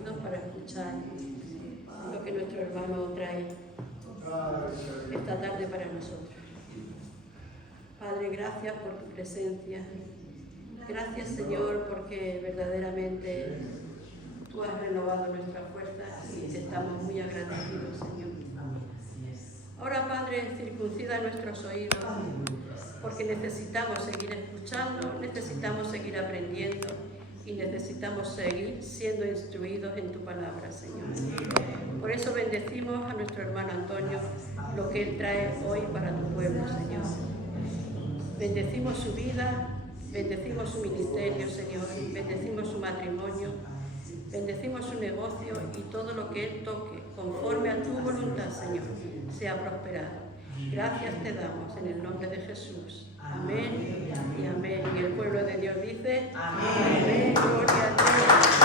oídos para escuchar lo que nuestro hermano trae esta tarde para nosotros. Padre, gracias por tu presencia. Gracias, Señor, porque verdaderamente tú has renovado nuestras fuerzas y te estamos muy agradecidos, Señor. Ahora, Padre, circuncida nuestros oídos, porque necesitamos seguir escuchando, necesitamos seguir aprendiendo y necesitamos seguir siendo instruidos en tu palabra, Señor. Por eso bendecimos a nuestro hermano Antonio, lo que él trae hoy para tu pueblo, Señor. Bendecimos su vida, bendecimos su ministerio, Señor, bendecimos su matrimonio, bendecimos su negocio y todo lo que él toque, conforme a tu voluntad, Señor, sea prosperado. Gracias te damos en el nombre de Jesús. Amén y amén. Y el pueblo de Dios dice, amén. Gloria a Dios.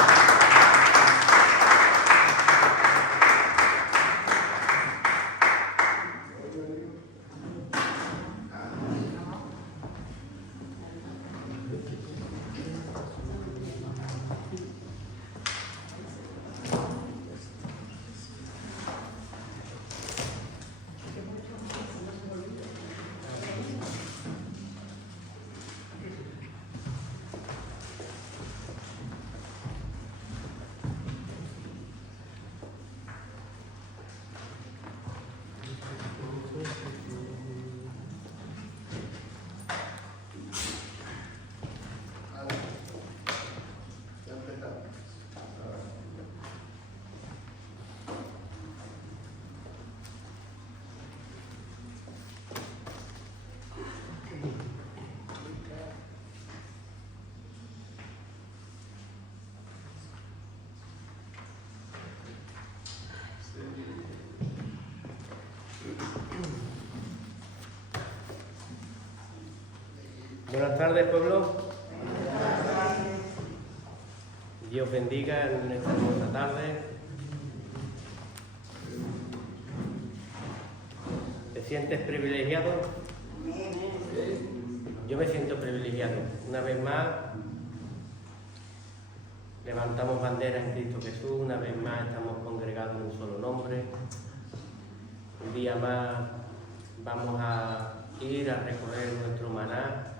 Buenas tardes, pueblo. Dios bendiga en esta hermosa tarde. ¿Te sientes privilegiado? Yo me siento privilegiado. Una vez más, levantamos bandera en Cristo Jesús. Una vez más, estamos congregados en un solo nombre. Un día más vamos a ir a recoger nuestro maná,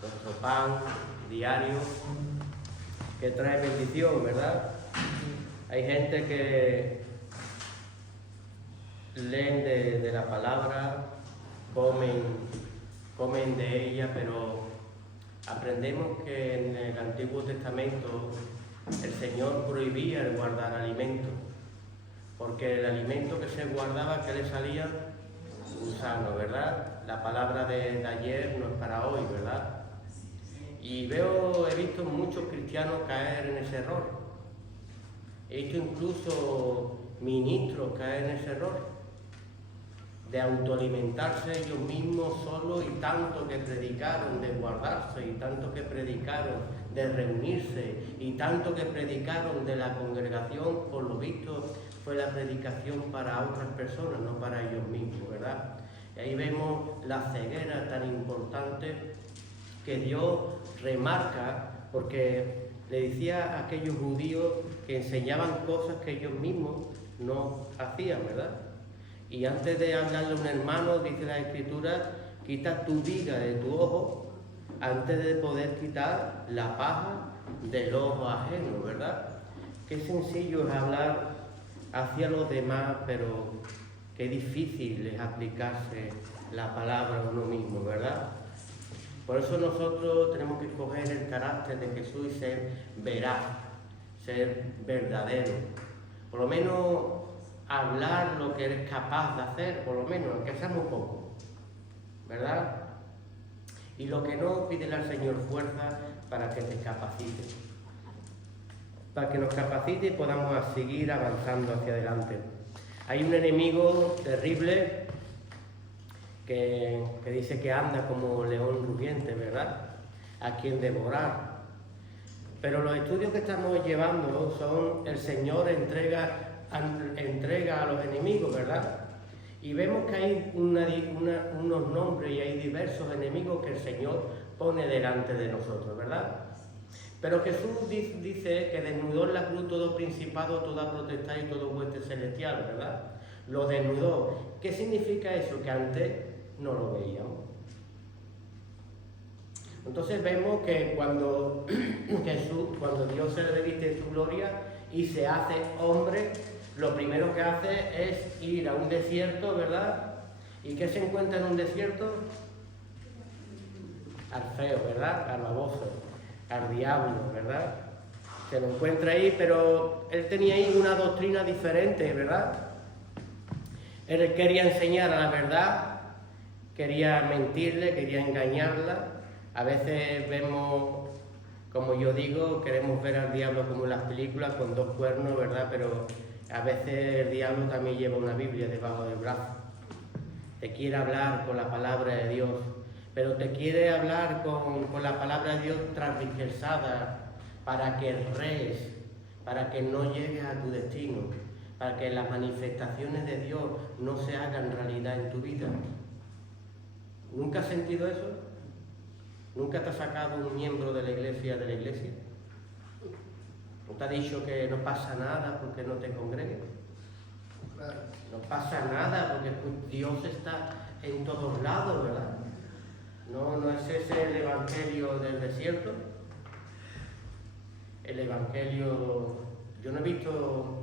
nuestro pan diario, que trae bendición, ¿verdad? Hay gente que leen de la palabra, comen de ella, pero aprendemos que en el Antiguo Testamento el Señor prohibía el guardar alimentos, porque el alimento que se guardaba, ¿qué le salía? Gusano, ¿verdad? La palabra de ayer no es para hoy, ¿verdad? Y he visto muchos cristianos caer en ese error. He visto incluso ministros caer en ese error de autoalimentarse ellos mismos solos, y tanto que predicaron de guardarse, y tanto que predicaron de reunirse, y tanto que predicaron de la congregación, por lo visto fue la predicación para otras personas, no para ellos mismos, ¿verdad? Y ahí vemos la ceguera tan importante que Dios remarca, porque le decía a aquellos judíos que enseñaban cosas que ellos mismos no hacían, ¿verdad? Y antes de hablarle a un hermano, dice la Escritura, quita tu viga de tu ojo antes de poder quitar la paja del ojo ajeno, ¿verdad? Qué sencillo es hablar hacia los demás, pero qué difícil es aplicarse la palabra a uno mismo, ¿verdad? Por eso nosotros tenemos que escoger el carácter de Jesús y ser veraz, ser verdadero. Por lo menos hablar lo que eres capaz de hacer, por lo menos, aunque sea muy poco, ¿verdad? Y lo que no, pídele al Señor fuerza para que te capacite, para que nos capacite y podamos seguir avanzando hacia adelante. Hay un enemigo terrible que dice que anda como león rugiente, ¿verdad? A quien devorar. Pero los estudios que estamos llevando son el Señor entrega a los enemigos, ¿verdad? Y vemos que hay unos nombres y hay diversos enemigos que el Señor pone delante de nosotros, ¿verdad? Pero Jesús dice que desnudó en la cruz todo principado, toda potestad y todo hueste celestial, ¿verdad? Lo desnudó. ¿Qué significa eso? Que antes no lo veíamos. Entonces vemos que cuando Dios se reviste de su gloria y se hace hombre, lo primero que hace es ir a un desierto, ¿verdad? ¿Y qué se encuentra en un desierto? Al feo, ¿verdad? Al baboso, al diablo, ¿verdad? Se lo encuentra ahí, pero él tenía ahí una doctrina diferente, ¿verdad? Él quería enseñar a la verdad, quería mentirle, quería engañarla. A veces vemos, como yo digo, queremos ver al diablo como en las películas, con dos cuernos, ¿verdad? Pero a veces el diablo también lleva una Biblia debajo del brazo. Te quiere hablar con la palabra de Dios, pero te quiere hablar con la palabra de Dios transversada para que erres, para que no llegues a tu destino, para que las manifestaciones de Dios no se hagan realidad en tu vida. ¿Nunca has sentido eso? ¿Nunca te ha sacado un miembro de la iglesia de la iglesia? ¿No te ha dicho que no pasa nada porque no te congregues? No pasa nada porque Dios está en todos lados, ¿verdad? ¿No es ese el evangelio del desierto? El evangelio... Yo no he visto...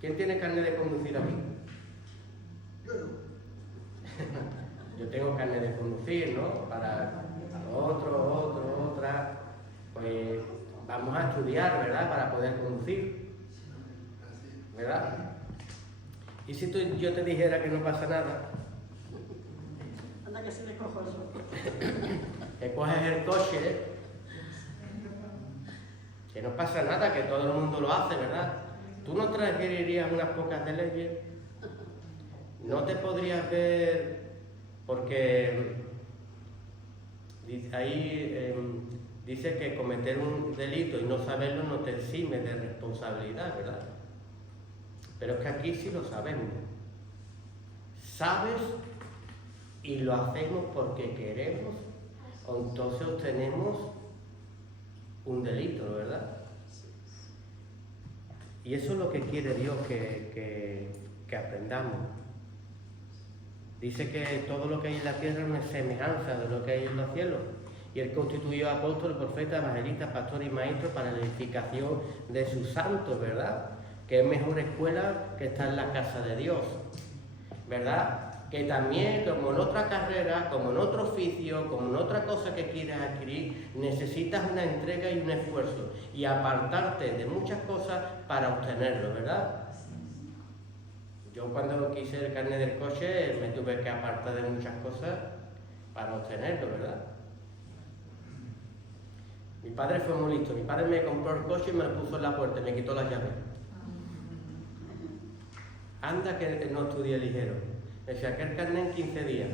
¿Quién tiene carnet de conducir aquí? Yo no. Yo tengo carnet de conducir, ¿no? Para otra, pues vamos a estudiar, ¿verdad? Para poder conducir, ¿verdad? ¿Y si yo te dijera que no pasa nada? Anda que se le cojo eso. Que coges el coche, que no pasa nada, que todo el mundo lo hace, ¿verdad? ¿Tú no transgredirías unas pocas de leyes? No te podrías ver, porque ahí dice que cometer un delito y no saberlo no te exime de responsabilidad, ¿verdad? Pero es que aquí sí lo sabemos. Sabes y lo hacemos porque queremos, o entonces obtenemos un delito, ¿verdad? Y eso es lo que quiere Dios que aprendamos. Dice que todo lo que hay en la tierra es una semejanza de lo que hay en los cielos. Y Él constituyó apóstoles, profetas, evangelistas, pastores y maestros para la edificación de sus santos, ¿verdad? Que es mejor escuela que estar en la casa de Dios, ¿verdad? Que también, como en otra carrera, como en otro oficio, como en otra cosa que quieras adquirir, necesitas una entrega y un esfuerzo y apartarte de muchas cosas para obtenerlo, ¿verdad? Yo cuando quise el carnet del coche me tuve que apartar de muchas cosas para obtenerlo, ¿verdad? Mi padre fue muy listo. Mi padre me compró el coche y me lo puso en la puerta y me quitó las llaves. Anda que no estudié ligero. Me saqué el carnet en 15 días.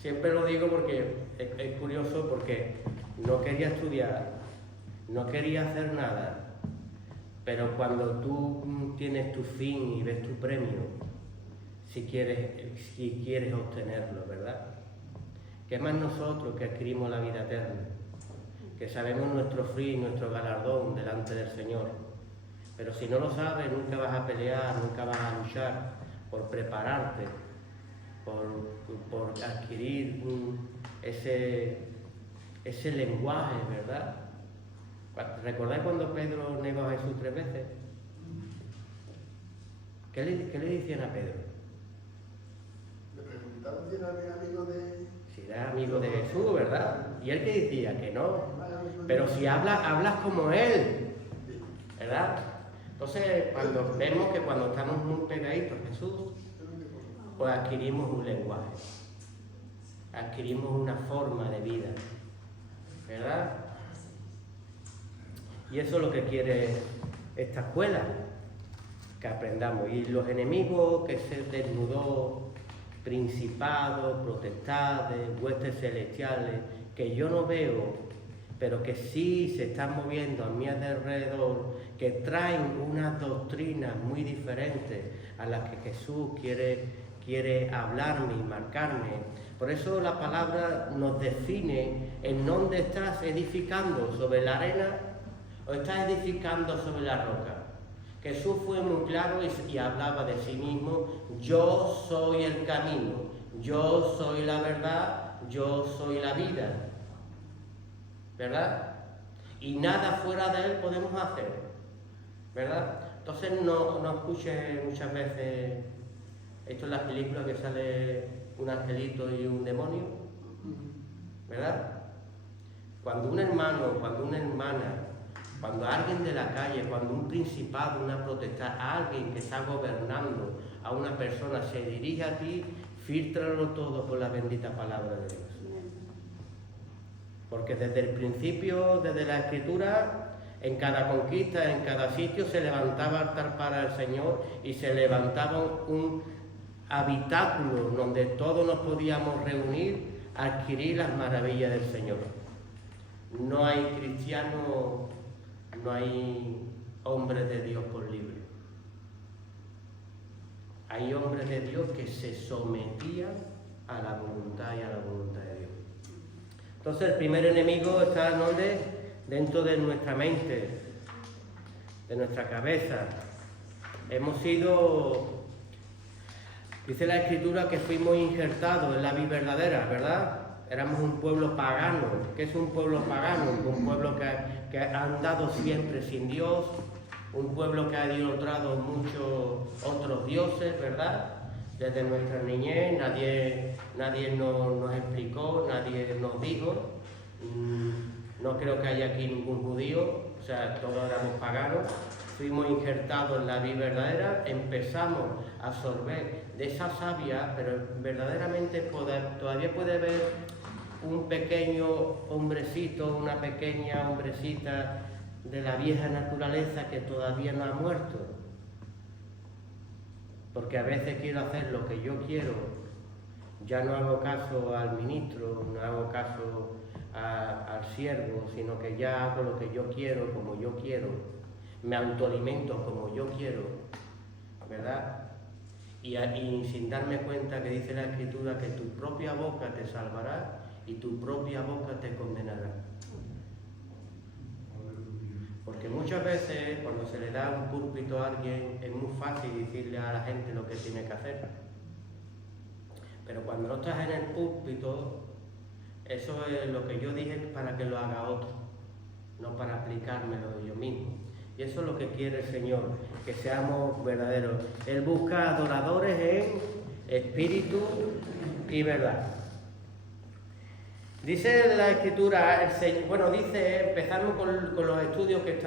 Siempre lo digo porque es curioso, porque no quería estudiar, no quería hacer nada. Pero cuando tú tienes tu fin y ves tu premio, si quieres obtenerlo, ¿verdad? ¿Qué más nosotros que adquirimos la vida eterna? Que sabemos nuestro fin, nuestro galardón delante del Señor. Pero si no lo sabes, nunca vas a pelear, nunca vas a luchar por prepararte, por adquirir ese lenguaje, ¿verdad? ¿Recordáis cuando Pedro negó a Jesús 3 veces? ¿Qué le decían a Pedro? Le preguntaron si era amigo de... Si era amigo de Jesús, ¿verdad? Y él que decía que no. Pero si hablas como él, ¿verdad? Entonces, cuando vemos que cuando estamos muy pegaditos a Jesús, pues adquirimos un lenguaje, adquirimos una forma de vida, ¿verdad? Y eso es lo que quiere esta escuela, que aprendamos. Y los enemigos que se desnudó, principados, potestades, huestes celestiales, que yo no veo, pero que sí se están moviendo a mi alrededor, que traen unas doctrinas muy diferentes a las que Jesús quiere hablarme y marcarme. Por eso la palabra nos define en dónde estás edificando, sobre la arena ¿O estás edificando sobre la roca? Jesús fue muy claro y hablaba de sí mismo: yo soy el camino, yo soy la verdad, yo soy la vida. ¿Verdad? Y nada fuera de él podemos hacer. ¿Verdad? Entonces no escuches muchas veces esto en las películas que sale un angelito y un demonio. ¿Verdad? Cuando un hermano, cuando una hermana, cuando alguien de la calle, cuando un principado, una potestad, alguien que está gobernando a una persona se dirige a ti, fíltralo todo por la bendita palabra de Dios. Porque desde el principio, desde la Escritura, en cada conquista, en cada sitio, se levantaba altar para el Señor y se levantaba un habitáculo donde todos nos podíamos reunir a adquirir las maravillas del Señor. No hay cristiano, no hay hombres de Dios por libre. Hay hombres de Dios que se sometían a la voluntad y a la voluntad de Dios. Entonces el primer enemigo está dentro de nuestra mente, de nuestra cabeza. Hemos sido, dice la Escritura, que fuimos injertados en la vida verdadera, ¿verdad? Éramos un pueblo pagano. ¿Qué es un pueblo pagano? Un pueblo que ha andado siempre sin Dios, un pueblo que ha idolatrado muchos otros dioses, ¿verdad? Desde nuestra niñez nadie nos explicó, nadie nos dijo. No creo que haya aquí ningún judío, o sea, todos éramos paganos. Fuimos injertados en la vida verdadera, empezamos a absorber de esa savia, pero verdaderamente todavía puede haber un pequeño hombrecito, una pequeña hombrecita de la vieja naturaleza que todavía no ha muerto. Porque a veces quiero hacer lo que yo quiero, ya no hago caso al ministro, no hago caso al siervo, sino que ya hago lo que yo quiero, como yo quiero, me autoalimento como yo quiero, ¿verdad? Y sin darme cuenta que dice la Escritura que tu propia boca te salvará y tu propia boca te condenará. Porque muchas veces cuando se le da un púlpito a alguien es muy fácil decirle a la gente lo que tiene que hacer. Pero cuando no estás en el púlpito, eso es lo que yo dije para que lo haga otro, no para aplicármelo yo mismo. Y eso es lo que quiere el Señor, que seamos verdaderos. Él busca adoradores en espíritu y verdad. Dice la Escritura, empezamos con los estudios que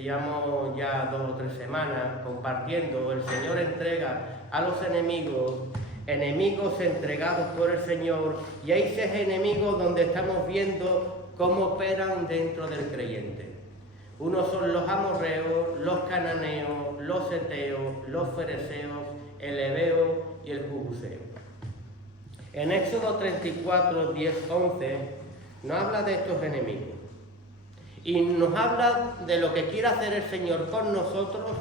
llevamos ya 2 o 3 semanas compartiendo. El Señor entrega a los enemigos entregados por el Señor, y hay 6 enemigos donde estamos viendo cómo operan dentro del creyente. Unos son los amorreos, los cananeos, los heteos, los fereceos, el heveo y el jebuseo. En Éxodo 34, 10, 11 nos habla de estos enemigos y nos habla de lo que quiere hacer el Señor con nosotros,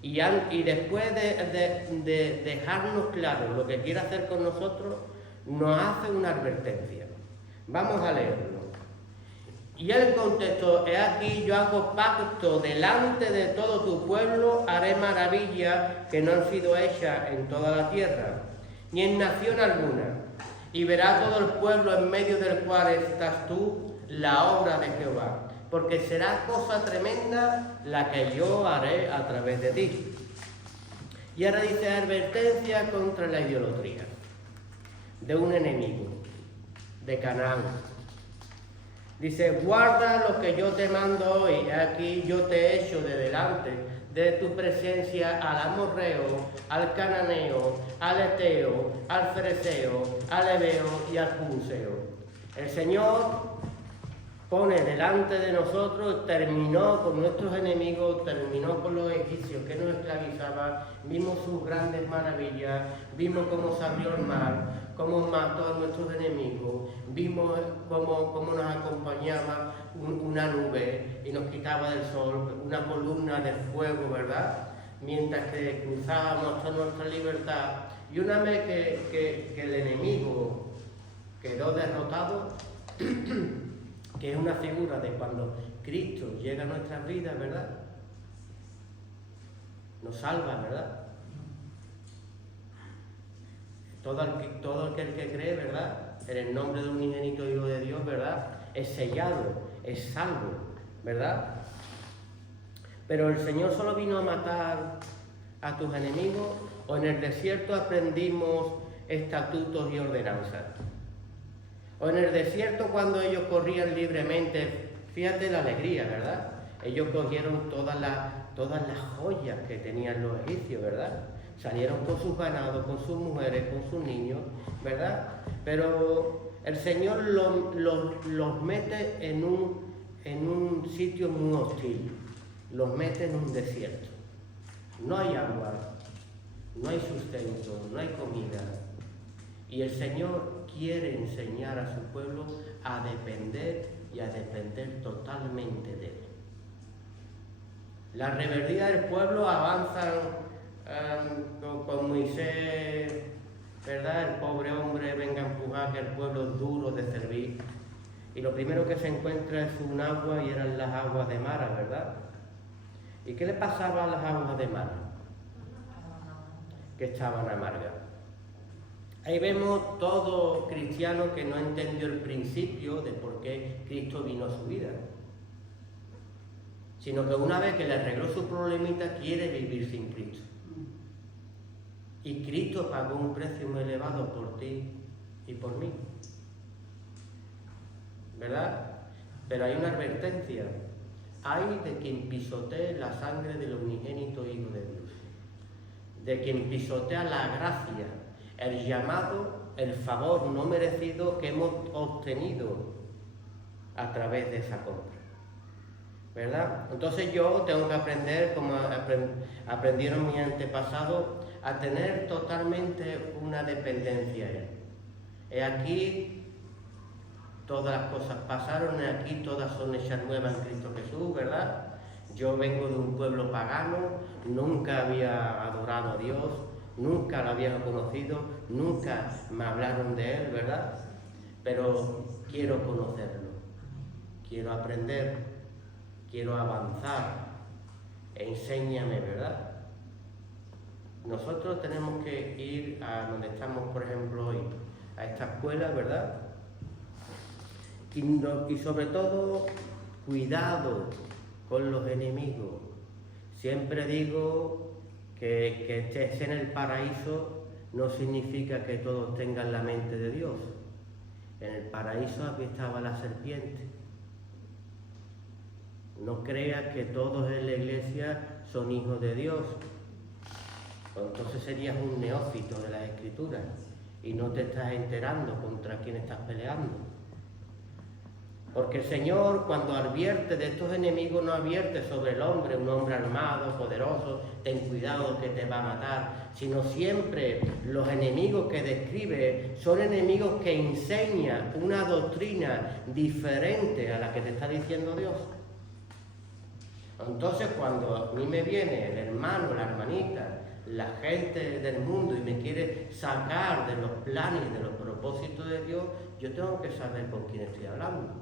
y después de dejarnos claro lo que quiere hacer con nosotros, nos hace una advertencia. Vamos a leerlo. Y él contestó: he aquí, yo hago pacto delante de todo tu pueblo, haré maravillas que no han sido hechas en toda la tierra, ni en nación alguna, y verá todo el pueblo en medio del cual estás tú la obra de Jehová, porque será cosa tremenda la que yo haré a través de ti. Y ahora dice: advertencia contra la idolatría de un enemigo de Canaán. Dice: guarda lo que yo te mando hoy. Aquí yo te he hecho de delante de tu presencia al amorreo, al cananeo, al heteo, al fereceo, al heveo y al jebuseo. El Señor pone delante de nosotros, terminó con nuestros enemigos, terminó con los egipcios que nos esclavizaban, vimos sus grandes maravillas, vimos cómo se abrió el mar, cómo mató a nuestros enemigos, vimos cómo nos acompañaba una nube y nos quitaba del sol, una columna de fuego, ¿verdad? Mientras que cruzábamos toda nuestra libertad. Y una vez que el enemigo quedó derrotado, que es una figura de cuando Cristo llega a nuestras vidas, ¿verdad? Nos salva, ¿verdad? Todo aquel que cree, ¿verdad?, en el nombre de un unigénito Hijo de Dios, ¿verdad?, es sellado, es salvo, ¿verdad? Pero el Señor solo vino a matar a tus enemigos, o en el desierto aprendimos estatutos y ordenanzas. O en el desierto, cuando ellos corrían libremente, fíjate la alegría, ¿verdad? Ellos cogieron todas las joyas que tenían los egipcios, ¿verdad? Salieron con sus ganados, con sus mujeres, con sus niños, ¿verdad? Pero el Señor los mete en un sitio muy hostil, los mete en un desierto. No hay agua, no hay sustento, no hay comida. Y el Señor quiere enseñar a su pueblo a depender y a depender totalmente de Él. La rebeldía del pueblo avanza con Moisés, ¿verdad? El pobre hombre venga a empujar, que el pueblo es duro de servir. Y lo primero que se encuentra es un agua, y eran las aguas de Mara, ¿verdad? ¿Y qué le pasaba a las aguas de Mara? Que estaban amargas. Ahí vemos todo cristiano que no entendió el principio de por qué Cristo vino a su vida, sino que una vez que le arregló su problemita, quiere vivir sin Cristo. Y Cristo pagó un precio muy elevado por ti y por mí, ¿verdad? Pero hay una advertencia: hay de quien pisotee la sangre del unigénito Hijo de Dios, de quien pisotea la gracia, el llamado, el favor no merecido que hemos obtenido a través de esa compra, ¿verdad? Entonces yo tengo que aprender, como aprendieron mis antepasados, a tener totalmente una dependencia en Él. He aquí, todas las cosas pasaron, he aquí todas son hechas nuevas en Cristo Jesús, ¿verdad? Yo vengo de un pueblo pagano, nunca había adorado a Dios, nunca lo había conocido, nunca me hablaron de Él, ¿verdad? Pero quiero conocerlo, quiero aprender, quiero avanzar, enséñame, ¿verdad? Nosotros tenemos que ir a donde estamos, por ejemplo, hoy, a esta escuela, ¿verdad? Y sobre todo, cuidado con los enemigos. Siempre digo que estés en el paraíso no significa que todos tengan la mente de Dios. En el paraíso aquí estaba la serpiente. No creas que todos en la iglesia son hijos de Dios. Entonces serías un neófito de las Escrituras y no te estás enterando contra quién estás peleando. Porque el Señor, cuando advierte de estos enemigos, no advierte sobre el hombre, un hombre armado, poderoso, ten cuidado que te va a matar, sino siempre los enemigos que describe son enemigos que enseñan una doctrina diferente a la que te está diciendo Dios. Entonces, cuando a mí me viene el hermano, la hermanita, la gente del mundo y me quiere sacar de los planes y de los propósitos de Dios, yo tengo que saber con quién estoy hablando.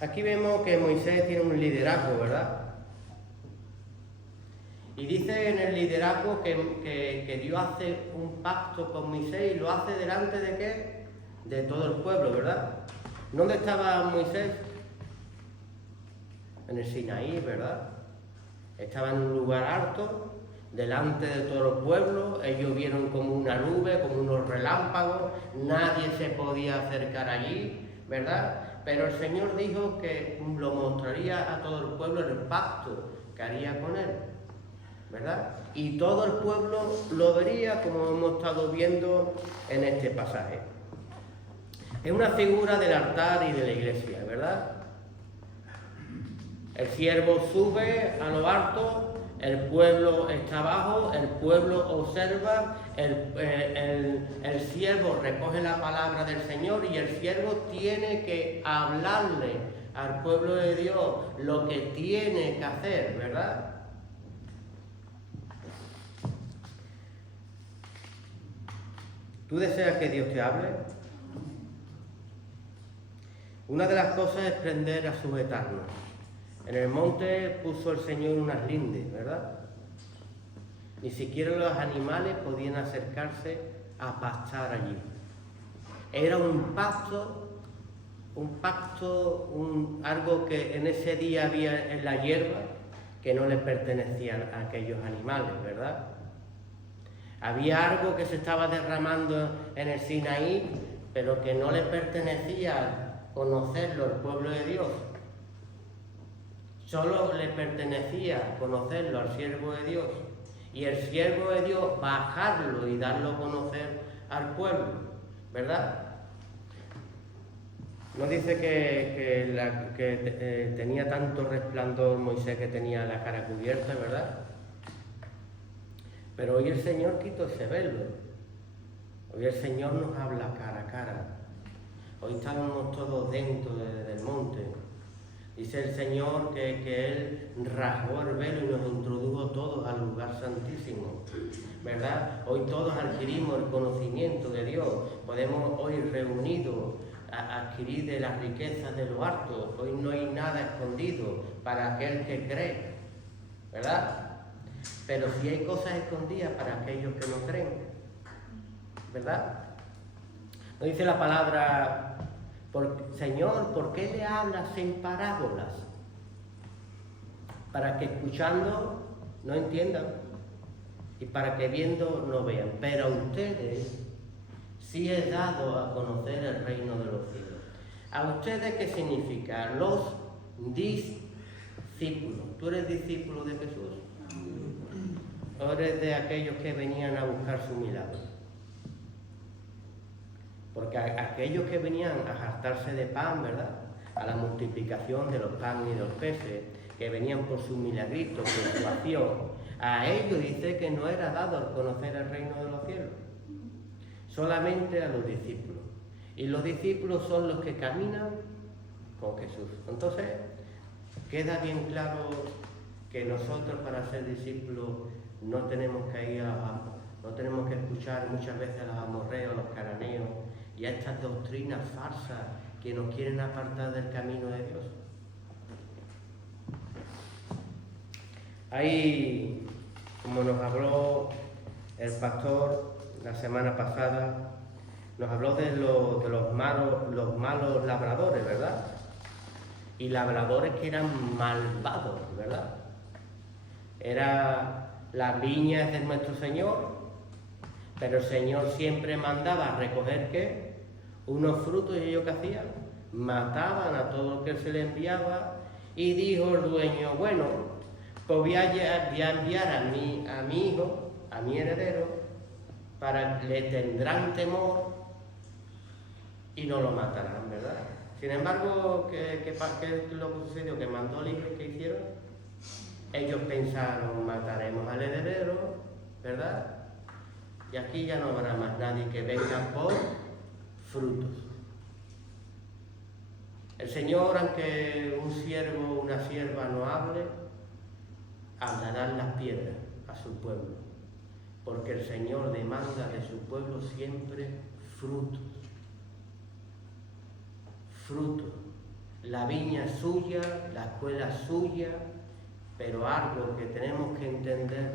Aquí vemos que Moisés tiene un liderazgo, ¿verdad? Y dice en el liderazgo que Dios hace un pacto con Moisés y lo hace delante de ¿qué? De todo el pueblo, ¿verdad? ¿Dónde estaba Moisés? En el Sinaí, ¿verdad? Estaba en un lugar alto, delante de todo el pueblo. Ellos vieron como una nube, como unos relámpagos. Nadie se podía acercar allí, ¿verdad? Pero el Señor dijo que lo mostraría a todo el pueblo el pacto que haría con él, ¿verdad? Y todo el pueblo lo vería, como hemos estado viendo en este pasaje. Es una figura del altar y de la iglesia, ¿verdad? El siervo sube a lo alto, el pueblo está abajo, el pueblo observa, el siervo recoge la palabra del Señor y el siervo tiene que hablarle al pueblo de Dios lo que tiene que hacer, ¿verdad? ¿Tú deseas que Dios te hable? Una de las cosas es aprender a sujetarnos. En el monte puso el Señor unas lindes, ¿verdad? Ni siquiera los animales podían acercarse a pastar allí. Era un pacto, algo que en ese día había en la hierba que no le pertenecían a aquellos animales, ¿verdad? Había algo que se estaba derramando en el Sinaí, pero que no le pertenecía conocerlo al pueblo de Dios. Solo le pertenecía conocerlo al siervo de Dios. Y el siervo de Dios bajarlo y darlo a conocer al pueblo, ¿verdad? No dice que tenía tanto resplandor Moisés que tenía la cara cubierta, ¿verdad? Pero hoy el Señor quitó ese velo. Hoy el Señor nos habla cara a cara. Hoy estamos todos dentro del monte. Dice el Señor que Él rasgó el velo y nos introdujo todos al lugar santísimo, ¿verdad? Hoy todos adquirimos el conocimiento de Dios. Podemos hoy reunidos adquirir de las riquezas de lo alto. Hoy no hay nada escondido para aquel que cree, ¿verdad? Pero sí hay cosas escondidas para aquellos que no creen, ¿verdad? No dice la palabra, Señor, ¿por qué le hablas en parábolas? Para que escuchando no entiendan y para que viendo no vean. Pero a ustedes sí he dado a conocer el reino de los cielos. ¿A ustedes qué significa? Los discípulos. ¿Tú eres discípulo de Jesús? ¿O eres de aquellos que venían a buscar su milagro? Porque aquellos que venían a jartarse de pan, ¿verdad? A la multiplicación de los panes y de los peces, que venían por su milagrito, por su acción, a ellos dice que no era dado el conocer el reino de los cielos. Solamente a los discípulos. Y los discípulos son los que caminan con Jesús. Entonces, queda bien claro que nosotros para ser discípulos no tenemos que no tenemos que escuchar muchas veces a los amorreos, a los cananeos y a estas doctrinas falsas que nos quieren apartar del camino de Dios. Ahí, como nos habló el pastor la semana pasada, nos habló de los malos labradores, ¿verdad? Y labradores que eran malvados, ¿verdad? Las viñas de nuestro Señor, pero el Señor siempre mandaba recoger ¿qué? Unos frutos, y ellos ¿qué hacían? Mataban a todo lo que Él se le enviaba, y dijo el dueño, bueno, pues voy a enviar a mi hijo, a mi heredero, para que le tendrán temor y no lo matarán, ¿verdad? Sin embargo, ¿qué es lo que sucedió? Que mandó al hijo, ¿qué hicieron? Ellos pensaron, mataremos al heredero, ¿verdad? Y aquí ya no habrá más nadie que venga por frutos. El Señor, aunque un siervo o una sierva no hable, hablará en las piedras a su pueblo, porque el Señor demanda de su pueblo siempre frutos. Frutos. La viña es suya, la escuela es suya, pero algo que tenemos que entender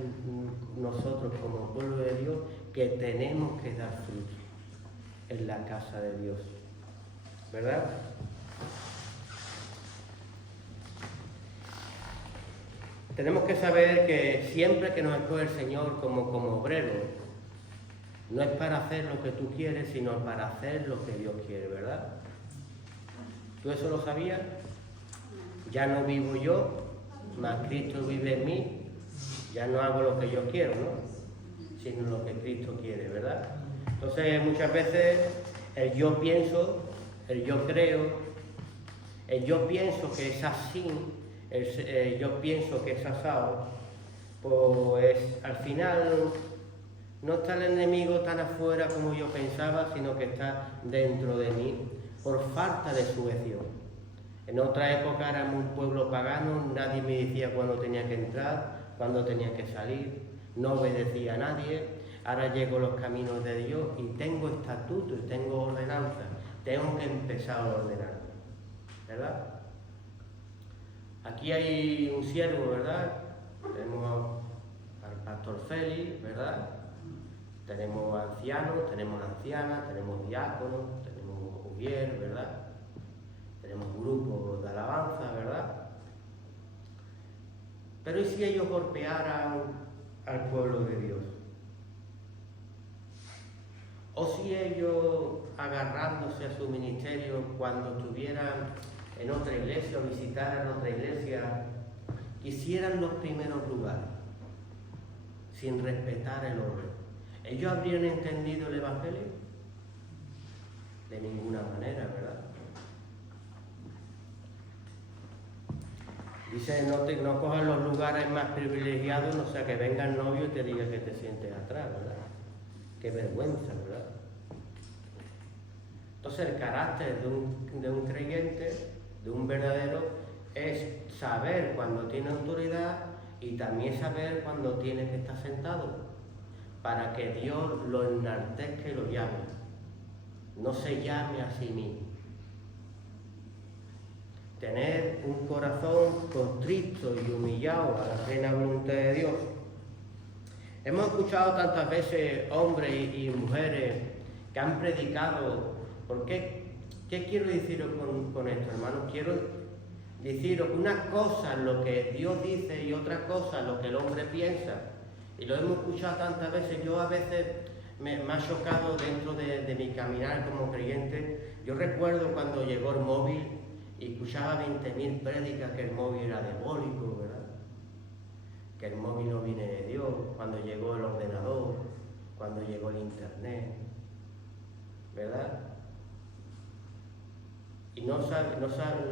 nosotros como pueblo de Dios, que tenemos que dar frutos en la casa de Dios, ¿verdad? Tenemos que saber que siempre que nos escoge el Señor como obrero, no es para hacer lo que tú quieres, sino para hacer lo que Dios quiere, ¿verdad? ¿Tú eso lo sabías? Ya no vivo yo, mas Cristo vive en mí. Ya no hago lo que yo quiero, ¿no? Sino lo que Cristo quiere, ¿verdad? Entonces muchas veces el yo pienso, el yo creo, el yo pienso que es así, yo pienso que es asado, pues al final no está el enemigo tan afuera como yo pensaba, sino que está dentro de mí, por falta de sujeción. En otra época éramos un pueblo pagano, nadie me decía cuándo tenía que entrar, cuándo tenía que salir, no obedecía a nadie. ahora llego a los caminos de Dios y tengo estatutos y tengo ordenanzas, tengo que empezar a ordenar, ¿verdad? Aquí hay un siervo, ¿verdad? Tenemos al pastor Félix, ¿verdad? Tenemos ancianos, tenemos ancianas, tenemos diáconos, tenemos Ujier, ¿verdad? Tenemos grupos de alabanza, ¿verdad? Pero ¿y si ellos golpearan al pueblo de Dios? ¿O si ellos, agarrándose a su ministerio, cuando estuvieran en otra iglesia o visitaran otra iglesia, quisieran los primeros lugares, sin respetar el orden? ¿Ellos habrían entendido el Evangelio? De ninguna manera, ¿verdad? Dice, no cojas los lugares más privilegiados, no sea que venga el novio y te diga que te sientes atrás, ¿verdad? Qué vergüenza, ¿verdad? Entonces el carácter de un creyente, de un verdadero, es saber cuando tiene autoridad y también saber cuando tiene que estar sentado, para que Dios lo enaltezca y lo llame. No se llame a sí mismo. Tener un corazón contrito y humillado a la plena voluntad de Dios. Hemos escuchado tantas veces hombres y mujeres que han predicado. ¿Por qué? ¿Qué quiero deciros con esto, hermanos? Quiero deciros que una cosa es lo que Dios dice y otra cosa es lo que el hombre piensa. Y lo hemos escuchado tantas veces. Yo a veces me ha chocado dentro de mi caminar como creyente. Yo recuerdo cuando llegó el móvil y escuchaba 20.000 prédicas que el móvil era diabólico, ¿verdad? Que el móvil no viene de Dios. Cuando llegó el ordenador, cuando llegó el internet, ¿verdad? Y no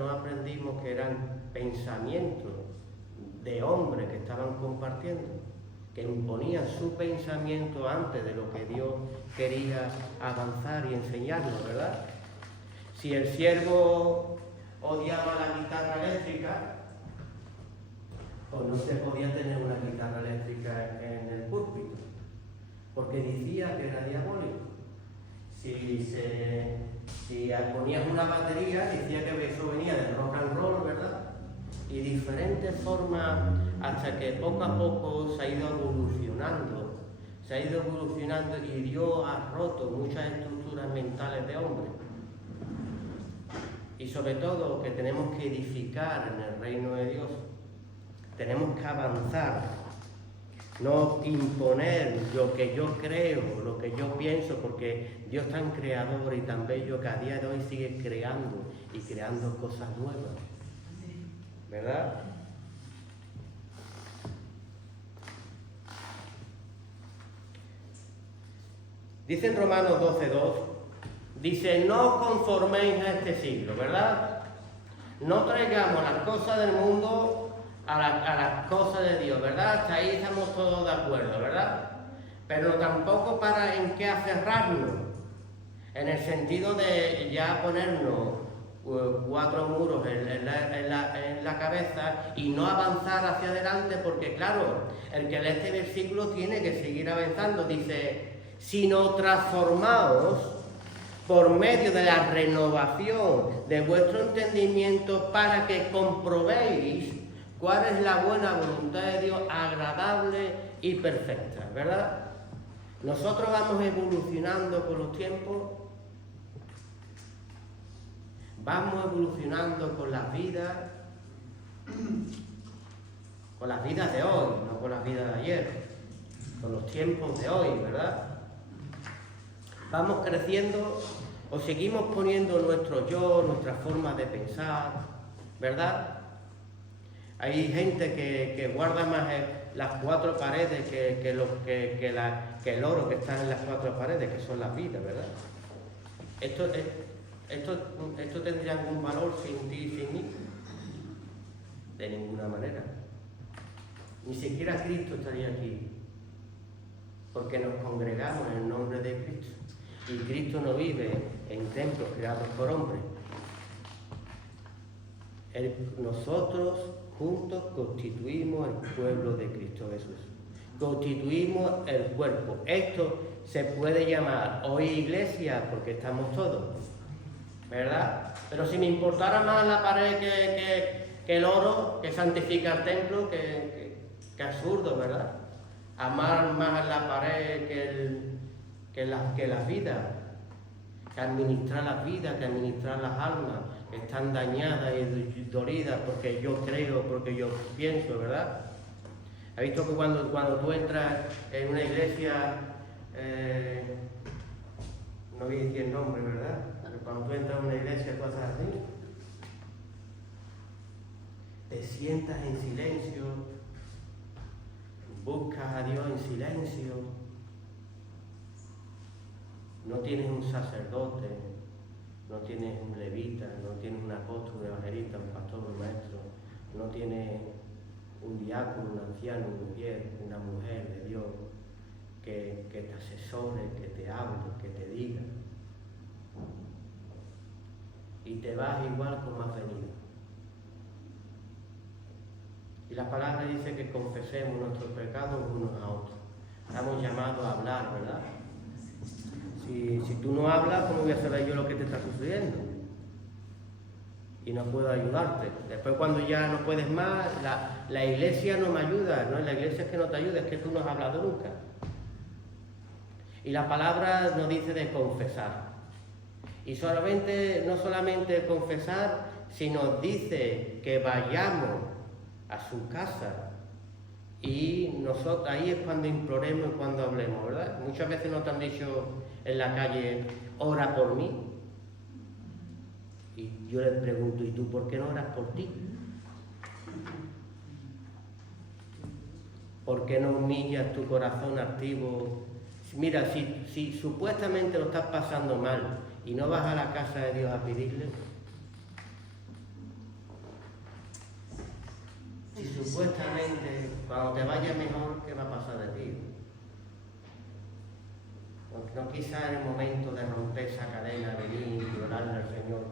aprendimos que eran pensamientos de hombres que estaban compartiendo, que imponían su pensamiento antes de lo que Dios quería avanzar y enseñarnos, ¿verdad? Si el siervo odiaba la guitarra eléctrica, pues no se podía tener una guitarra eléctrica en el púlpito, porque decía que era diabólico. Si ponías una batería, decía que eso venía del rock and roll, ¿verdad? Y diferentes formas, hasta que poco a poco se ha ido evolucionando y Dios ha roto muchas estructuras mentales de hombres. Y sobre todo que tenemos que edificar en el reino de Dios, tenemos que avanzar, no imponer lo que yo creo, lo que yo pienso, porque Dios es tan creador y tan bello que a día de hoy sigue creando y creando cosas nuevas, ¿verdad? Dice en Romanos 12:2, dice, no os conforméis a este siglo, ¿verdad? No traigamos las cosas del mundo a las cosas de Dios, ¿verdad? Hasta ahí estamos todos de acuerdo, ¿verdad? Pero tampoco para en qué aferrarnos, en el sentido de ya ponernos 4 muros en la cabeza y no avanzar hacia adelante, porque claro, el que lee este versículo tiene que seguir avanzando. Dice, sino transformaos por medio de la renovación de vuestro entendimiento para que comprobéis cuál es la buena voluntad de Dios, agradable y perfecta, ¿verdad? Nosotros vamos evolucionando con los tiempos, vamos evolucionando con las vidas de hoy, no con las vidas de ayer, con los tiempos de hoy, ¿verdad? Vamos creciendo o seguimos poniendo nuestro yo, nuestra forma de pensar, ¿verdad? Hay gente que guarda más las 4 paredes que el oro que está en las 4 paredes, que son las vidas, ¿verdad? ¿Esto tendría algún valor sin ti y sin mí? De ninguna manera. Ni siquiera Cristo estaría aquí, porque nos congregamos en el nombre de Cristo. Y Cristo no vive en templos creados por hombres. Nosotros juntos constituimos el pueblo de Cristo Jesús. constituimos el cuerpo. Esto se puede llamar hoy iglesia porque estamos todos, ¿verdad? Pero si me importara más la pared que el oro que santifica el templo, que absurdo, ¿verdad? Amar más la pared que la vida, que administrar las vidas, que administrar las almas, que están dañadas y dolidas porque yo creo, porque yo pienso, ¿verdad? ¿Has visto que cuando tú entras en una iglesia, no voy a decir el nombre, ¿verdad? Pero cuando tú entras en una iglesia, tú haces así, te sientas en silencio, buscas a Dios en silencio, no tienes un sacerdote, no tienes un levita, no tienes un apóstol, un evangelista, un pastor, un maestro, no tienes un diácono, un anciano, una mujer de Dios que te asesore, que te hable, que te diga. Y te vas igual como has venido. Y la palabra dice que confesemos nuestros pecados unos a otros. Estamos llamados a hablar, ¿verdad? Si tú no hablas, ¿cómo voy a saber yo lo que te está sucediendo? Y no puedo ayudarte. Después cuando ya no puedes más, la iglesia no me ayuda, ¿no? La iglesia es que no te ayuda, es que tú no has hablado nunca. Y la palabra nos dice de confesar. Y no solamente confesar, sino dice que vayamos a su casa. Y nosotros ahí es cuando imploremos y cuando hablemos, ¿verdad? Muchas veces nos han dicho en la calle, ora por mí. Y yo les pregunto, ¿y tú por qué no oras por ti? ¿Por qué no humillas tu corazón activo? Mira, si supuestamente lo estás pasando mal y no vas a la casa de Dios a pedirle, si supuestamente cuando te vaya mejor, ¿qué va a pasar de ti? No quizá en el momento de romper esa cadena, venir y orarle al Señor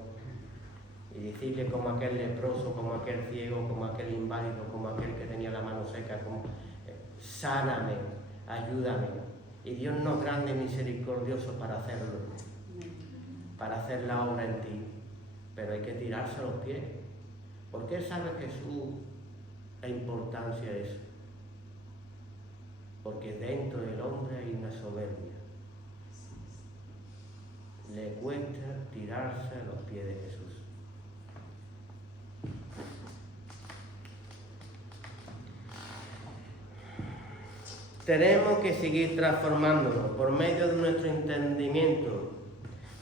y decirle como aquel leproso, como aquel ciego, como aquel inválido, como aquel que tenía la mano seca, como sáname, ayúdame. Y Dios no es grande y misericordioso para hacerlo, para hacer la obra en ti, pero hay que tirarse a los pies, porque Él sabe, Jesús, la importancia de eso, porque dentro del hombre hay una soberbia. Le cuesta tirarse a los pies de Jesús. Tenemos que seguir transformándonos por medio de nuestro entendimiento.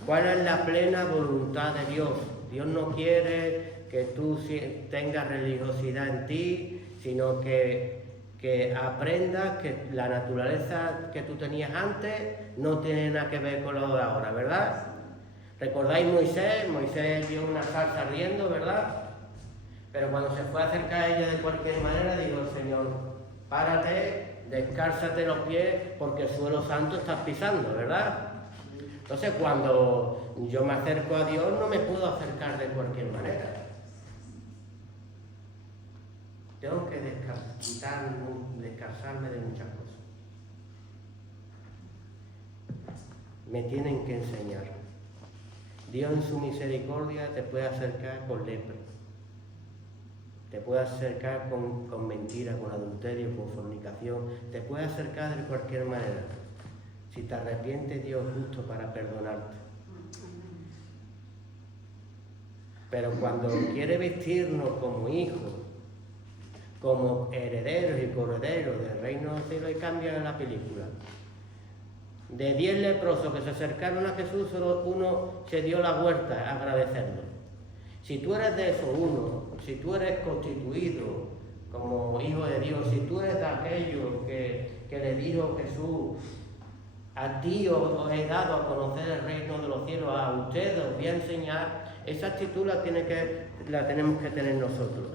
¿Cuál es la plena voluntad de Dios? Dios no quiere que tú tengas religiosidad en ti, sino que aprendas que la naturaleza que tú tenías antes no tiene nada que ver con lo de ahora, ¿verdad? ¿Recordáis Moisés vio una zarza ardiendo, ¿verdad? Pero cuando se fue a acercar a ella de cualquier manera, dijo el Señor, párate, descálzate los pies, porque el suelo santo estás pisando, ¿verdad? Entonces, cuando yo me acerco a Dios, no me puedo acercar de cualquier manera. Tengo que descansarme de muchas cosas. Me tienen que enseñar. Dios en su misericordia te puede acercar con lepra. Te puede acercar con mentira, con adulterio, con fornicación. Te puede acercar de cualquier manera. Si te arrepientes, Dios es justo para perdonarte. Pero cuando quiere vestirnos como hijos, como herederos y coherederos del reino del cielo, y cambia la película. De 10 leprosos que se acercaron a Jesús, solo uno se dio la vuelta a agradecerlo. Si tú eres de esos uno, si tú eres constituido como hijo de Dios, si tú eres de aquellos que le dijo Jesús, a ti os he dado a conocer el reino de los cielos, a ustedes os voy a enseñar, esa actitud la tenemos que tener nosotros.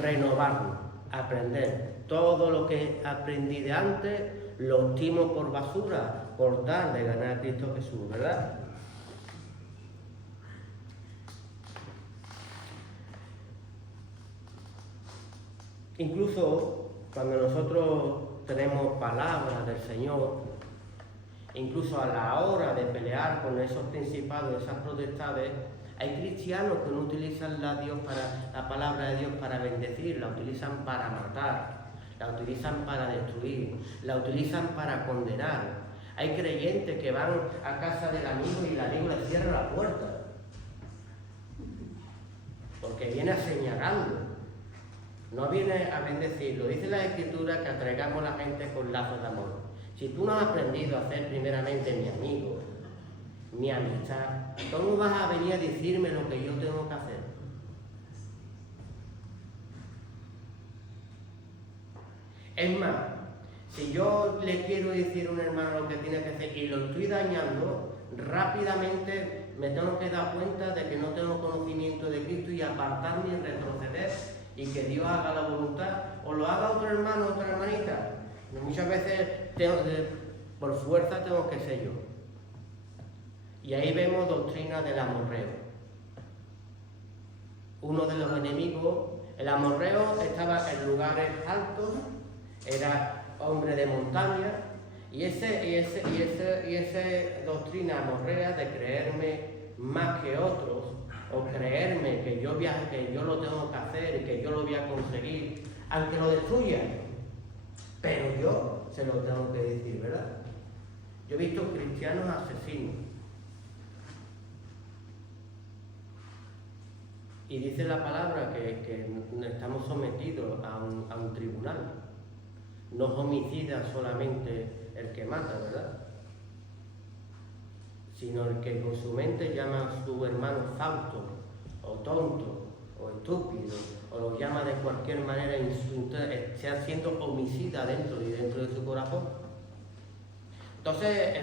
Renovarnos, aprender. Todo lo que aprendí de antes lo estimo por basura, por dar de ganar a Cristo Jesús, ¿verdad? Incluso cuando nosotros tenemos palabras del Señor, incluso a la hora de pelear con esos principados, esas potestades, hay cristianos que no utilizan la palabra de Dios para bendecir, la utilizan para matar, la utilizan para destruir, la utilizan para condenar. Hay creyentes que van a casa del amigo y el amigo le cierra la puerta, porque viene a señalarlo, no viene a bendecirlo. Dice la Escritura que atraigamos a la gente con lazos de amor. Si tú no has aprendido a ser primeramente mi amigo, mi amistad, ¿cómo vas a venir a decirme lo que yo tengo que hacer? Es más, si yo le quiero decir a un hermano lo que tiene que hacer y lo estoy dañando, rápidamente me tengo que dar cuenta de que no tengo conocimiento de Cristo y apartarme y retroceder y que Dios haga la voluntad, o lo haga otro hermano, otra hermanita. Muchas veces por fuerza tengo que ser yo. Y ahí vemos doctrina del amorreo. Uno de los enemigos, el amorreo estaba en lugares altos, era hombre de montaña, y esa doctrina amorrea de creerme más que otros, o creerme que yo lo tengo que hacer y que yo lo voy a conseguir, aunque lo destruya, pero yo se lo tengo que decir, ¿verdad? Yo he visto cristianos asesinos. Y dice la palabra que estamos sometidos a un tribunal. No es homicida solamente el que mata, ¿verdad? Sino el que con su mente llama a su hermano fausto, o tonto, o estúpido, o lo llama de cualquier manera, sea siendo homicida dentro de su corazón. Entonces,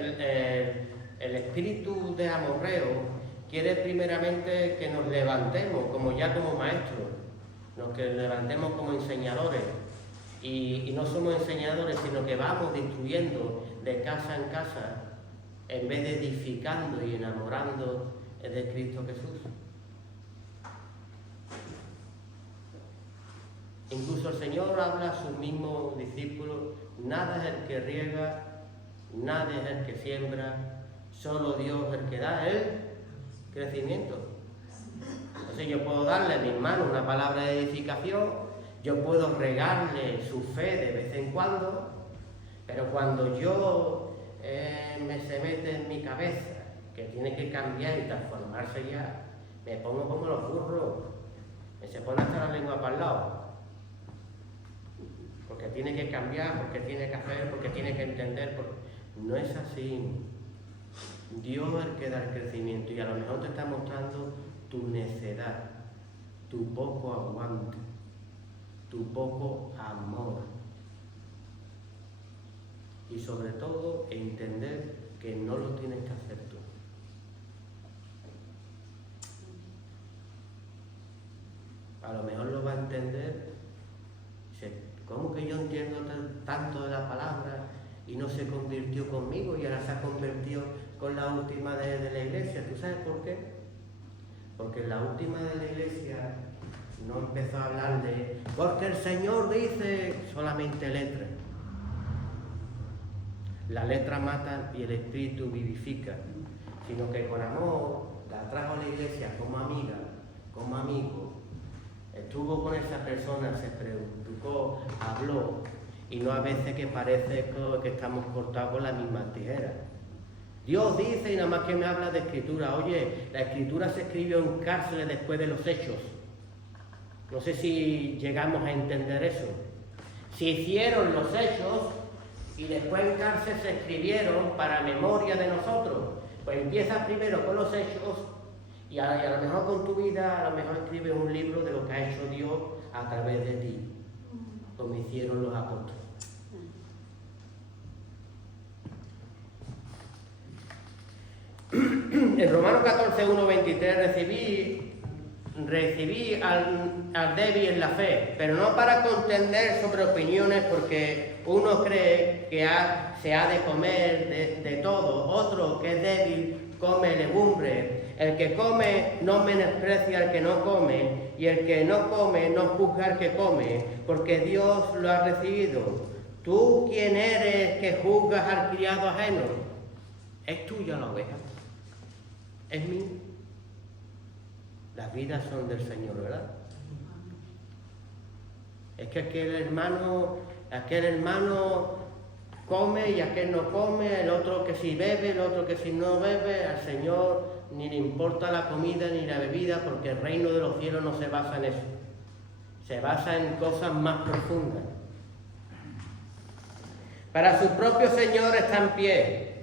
el espíritu de amorreo quiere primeramente que nos levantemos como maestros, que nos levantemos como enseñadores, y no somos enseñadores, sino que vamos destruyendo de casa en casa, en vez de edificando y enamorando de Cristo Jesús. Incluso el Señor habla a sus mismos discípulos: nada es el que riega, nada es el que siembra, solo Dios es el que da el crecimiento. Entonces yo puedo darle a mi hermano una palabra de edificación, yo puedo regarle su fe de vez en cuando, pero cuando yo se mete en mi cabeza que tiene que cambiar y transformarse ya, me pongo como los burros, se pone hasta la lengua para el lado, porque tiene que cambiar, porque tiene que hacer, porque tiene que entender, no es así. Dios es el que da el crecimiento, y a lo mejor te está mostrando tu necedad, tu poco aguante, tu poco amor, y sobre todo entender que no lo tienes que hacer tú. A lo mejor lo va a entender, dice: ¿cómo que yo entiendo tanto de la palabra y no se convirtió conmigo y ahora se ha convertido con la última de la iglesia? ¿Tú sabes por qué? Porque la última de la iglesia no empezó a hablar porque el Señor dice solamente letras. La letra mata y el espíritu vivifica, sino que con amor la trajo a la iglesia como amiga, como amigo. Estuvo con esa persona, se preocupó, habló, y no a veces que parece que estamos cortados con las mismas tijeras. Dios dice, y nada más que me habla de escritura. Oye, la escritura se escribió en cárceles después de los hechos. No sé si llegamos a entender eso. Se hicieron los hechos y después en cárcel se escribieron para memoria de nosotros. Pues empiezas primero con los hechos y a lo mejor con tu vida, a lo mejor escribes un libro de lo que ha hecho Dios a través de ti, como hicieron los apóstoles. En Romanos 14, 1, 23, recibí al débil en la fe, pero no para contender sobre opiniones, porque uno cree que se ha de comer de todo, otro que es débil come legumbre. El que come no menosprecia al que no come, y el que no come no juzga al que come, porque Dios lo ha recibido. ¿Tú quién eres que juzgas al criado ajeno? ¿Es tuya la oveja? ¿Es mía? Las vidas son del Señor, ¿verdad? Es que aquel hermano come y aquel no come, el otro que si bebe, el otro que si no bebe. Al Señor ni le importa la comida ni la bebida, porque el reino de los cielos no se basa en eso. Se basa en cosas más profundas. Para su propio Señor está en pie,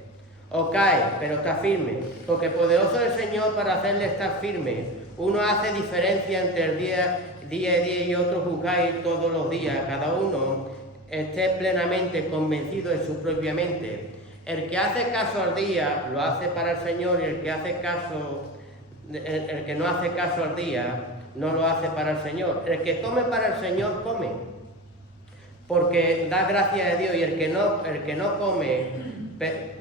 o cae, pero está firme, porque poderoso es el Señor para hacerle estar firme. Uno hace diferencia entre el día y otro juzgáis todos los días. Cada uno esté plenamente convencido de su propia mente. El que hace caso al día lo hace para el Señor, y el que no hace caso al día no lo hace para el Señor. El que come para el Señor come, porque da gracias a Dios, y el que no come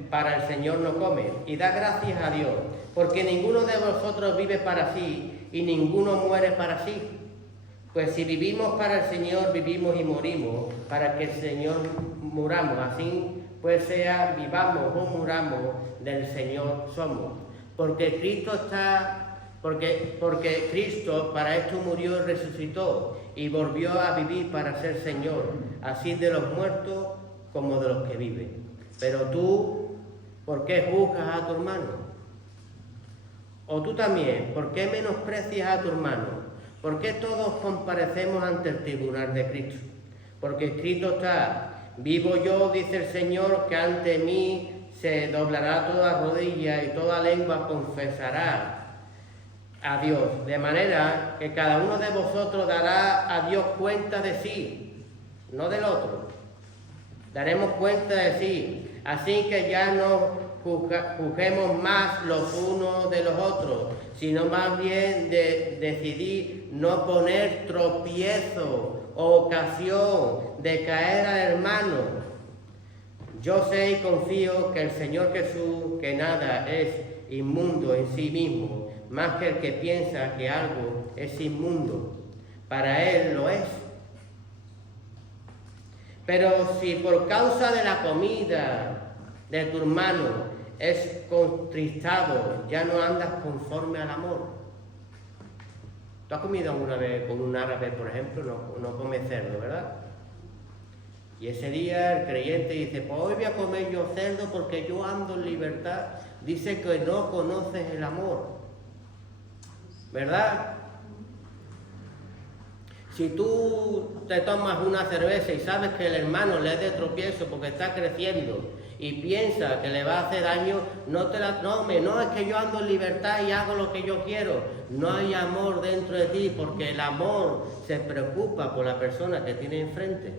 para el Señor no come, y da gracias a Dios, porque ninguno de vosotros vive para sí, y ninguno muere para sí. Pues si vivimos para el Señor, vivimos y morimos para que el Señor muramos. Así pues sea, vivamos o muramos, del Señor somos. Porque Cristo para esto murió y resucitó, y volvió a vivir para ser Señor, así de los muertos como de los que viven. Pero tú, ¿por qué juzgas a tu hermano? O tú también, ¿por qué menosprecias a tu hermano? ¿Por qué todos comparecemos ante el tribunal de Cristo? Porque escrito está: vivo yo, dice el Señor, que ante mí se doblará toda rodilla y toda lengua confesará a Dios. De manera que cada uno de vosotros dará a Dios cuenta de sí, no del otro. Daremos cuenta de sí. Así que ya no juzguemos más los unos de los otros, sino más bien decidir no poner tropiezo o ocasión de caer al hermano. Yo sé y confío que el Señor Jesús, que nada es inmundo en sí mismo, más que el que piensa que algo es inmundo, para él lo es. Pero si por causa de la comida de tu hermano es contristado, ya no andas conforme al amor. ¿Tú has comido alguna vez con un árabe, por ejemplo? No come cerdo, ¿verdad? Y ese día el creyente dice: pues hoy voy a comer yo cerdo porque yo ando en libertad. Dice que no conoces el amor, ¿verdad? Si tú te tomas una cerveza y sabes que el hermano le es de tropiezo porque está creciendo y piensa que le va a hacer daño, no te la tomes. No, es que yo ando en libertad y hago lo que yo quiero. No hay amor dentro de ti, porque el amor se preocupa por la persona que tiene enfrente.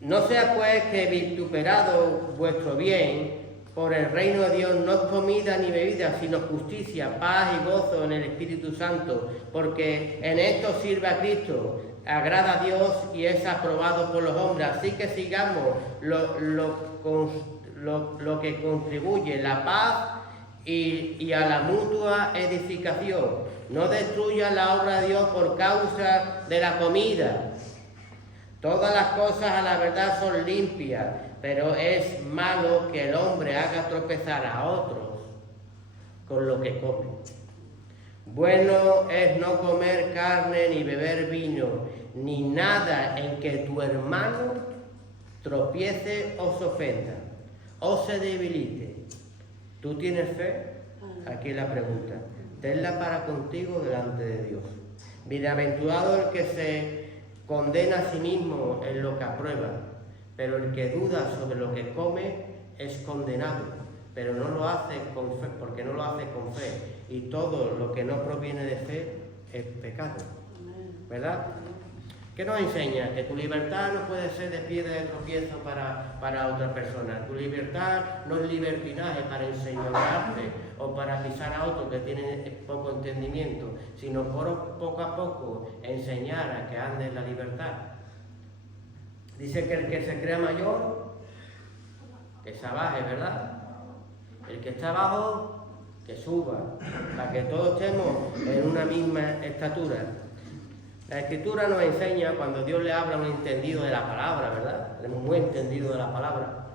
No sea pues que vituperado vuestro bien por el reino de Dios no es comida ni bebida, sino justicia, paz y gozo en el Espíritu Santo, porque en esto sirve a Cristo, agrada a Dios y es aprobado por los hombres. Así que sigamos lo que contribuye la paz y a la mutua edificación. No destruya la obra de Dios por causa de la comida. Todas las cosas a la verdad son limpias, pero es malo que el hombre haga tropezar a otros con lo que come. Bueno es no comer carne, ni beber vino, ni nada en que tu hermano tropiece o se ofenda, o se debilite. ¿Tú tienes fe? Aquí la pregunta. Tenla para contigo delante de Dios. Bienaventurado el que se condena a sí mismo en lo que aprueba, pero el que duda sobre lo que come es condenado, pero no lo hace con fe, porque no lo hace con fe, y todo lo que no proviene de fe es pecado, ¿verdad? ¿Qué nos enseña? Que tu libertad no puede ser de piedra de tropiezo para otra persona. Tu libertad no es libertinaje para enseñorearte o para pisar a otro que tiene poco entendimiento, sino por poco a poco enseñar a que ande en la libertad. Dice que el que se crea mayor que se baje, ¿verdad? El que está abajo, que suba, para que todos estemos en una misma estatura. La Escritura nos enseña, cuando Dios le habla, un entendido de la palabra, ¿verdad? Tenemos un buen entendido de la palabra.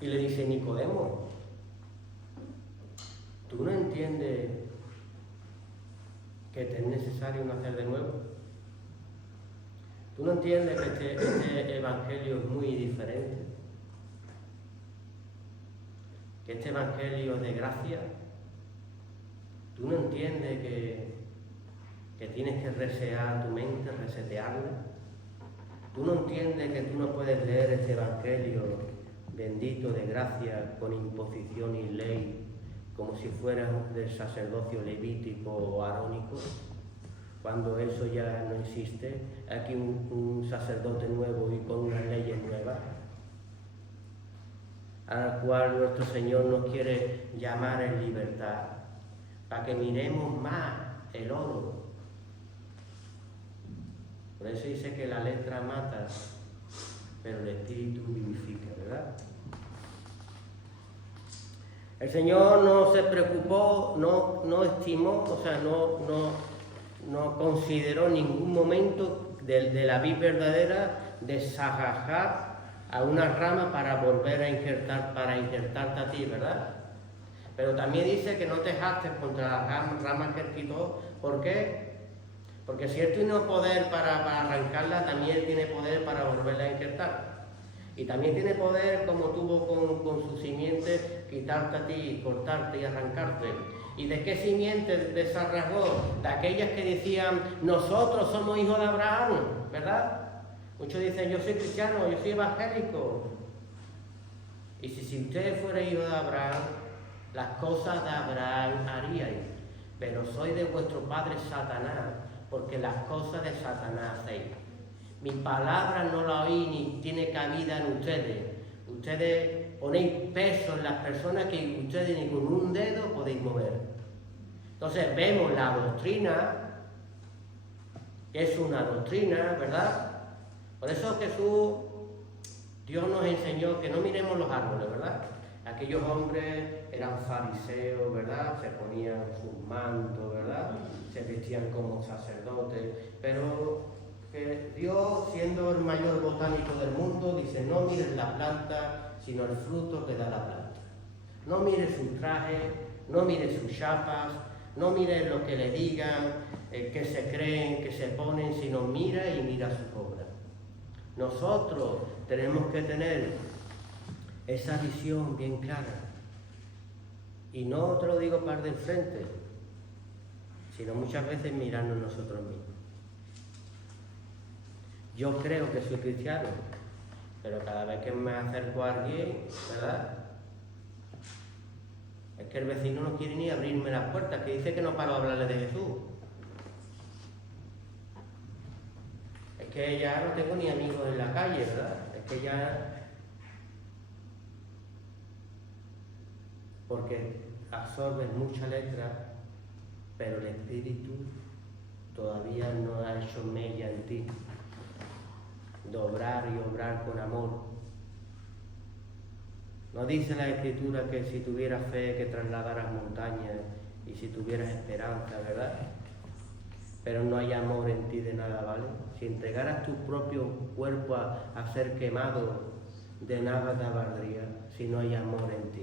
Y le dice: Nicodemo, ¿tú no entiendes que te es necesario nacer de nuevo? ¿Tú no entiendes que este evangelio es muy diferente? Que este evangelio es de gracia. ¿Tú no entiendes que tienes que resetear tu mente, resetearla? ¿Tú no entiendes que tú no puedes leer este evangelio bendito de gracia con imposición y ley, como si fuera del sacerdocio levítico o arónico? Cuando eso ya no existe, aquí un sacerdote nuevo y con unas leyes nuevas, al cual nuestro Señor nos quiere llamar en libertad, para que miremos más el oro. Por eso dice que la letra mata, pero el Espíritu vivifica, ¿verdad? El Señor no se preocupó, no estimó, o sea, no consideró en ningún momento de la vid verdadera desajajar a una rama para volver a injertarte a ti, ¿verdad? Pero también dice que no te jactes contra las ramas que él quitó. ¿Por qué? Porque si él tiene poder para arrancarla, también él tiene poder para volverla a injertar. Y también tiene poder, como tuvo con su simiente, quitarte a ti, cortarte y arrancarte. ¿Y de qué simiente desarraigó? De aquellas que decían: nosotros somos hijos de Abraham, ¿verdad? Muchos dicen: yo soy cristiano, yo soy evangélico. Y si usted fuera hijo de Abraham, las cosas de Abraham haríais, pero soy de vuestro padre Satanás, porque las cosas de Satanás hacéis. Mi palabra no la oí ni tiene cabida en ustedes. Ustedes ponéis peso en las personas que ustedes ni con un dedo podéis mover. Entonces vemos la doctrina, que es una doctrina, ¿verdad? Por eso Jesús, Dios nos enseñó que no miremos los árboles, ¿verdad? Aquellos hombres eran fariseos, ¿verdad? Se ponían sus mantos, ¿verdad? Se vestían como sacerdotes, pero que Dios, siendo el mayor botánico del mundo, dice: no mires la planta, sino el fruto que da la planta. No mires sus trajes, no mires sus chapas, no mires lo que le digan, que se creen, que se ponen, sino mira sus obras. Nosotros tenemos que tener esa visión bien clara. Y no te lo digo para de frente, sino muchas veces mirarnos nosotros mismos. Yo creo que soy cristiano, pero cada vez que me acerco a alguien, ¿verdad? Es que el vecino no quiere ni abrirme las puertas, que dice que no paro a hablarle de Jesús. Es que ya no tengo ni amigos en la calle, ¿verdad? Es que ya... Porque absorbes mucha letra, pero el Espíritu todavía no ha hecho mella en ti. Dobrar y obrar con amor. No dice la Escritura que si tuvieras fe que trasladaras montañas y si tuvieras esperanza, ¿verdad? Pero no hay amor en ti, de nada vale. Si entregaras tu propio cuerpo a ser quemado, de nada te valdría si no hay amor en ti.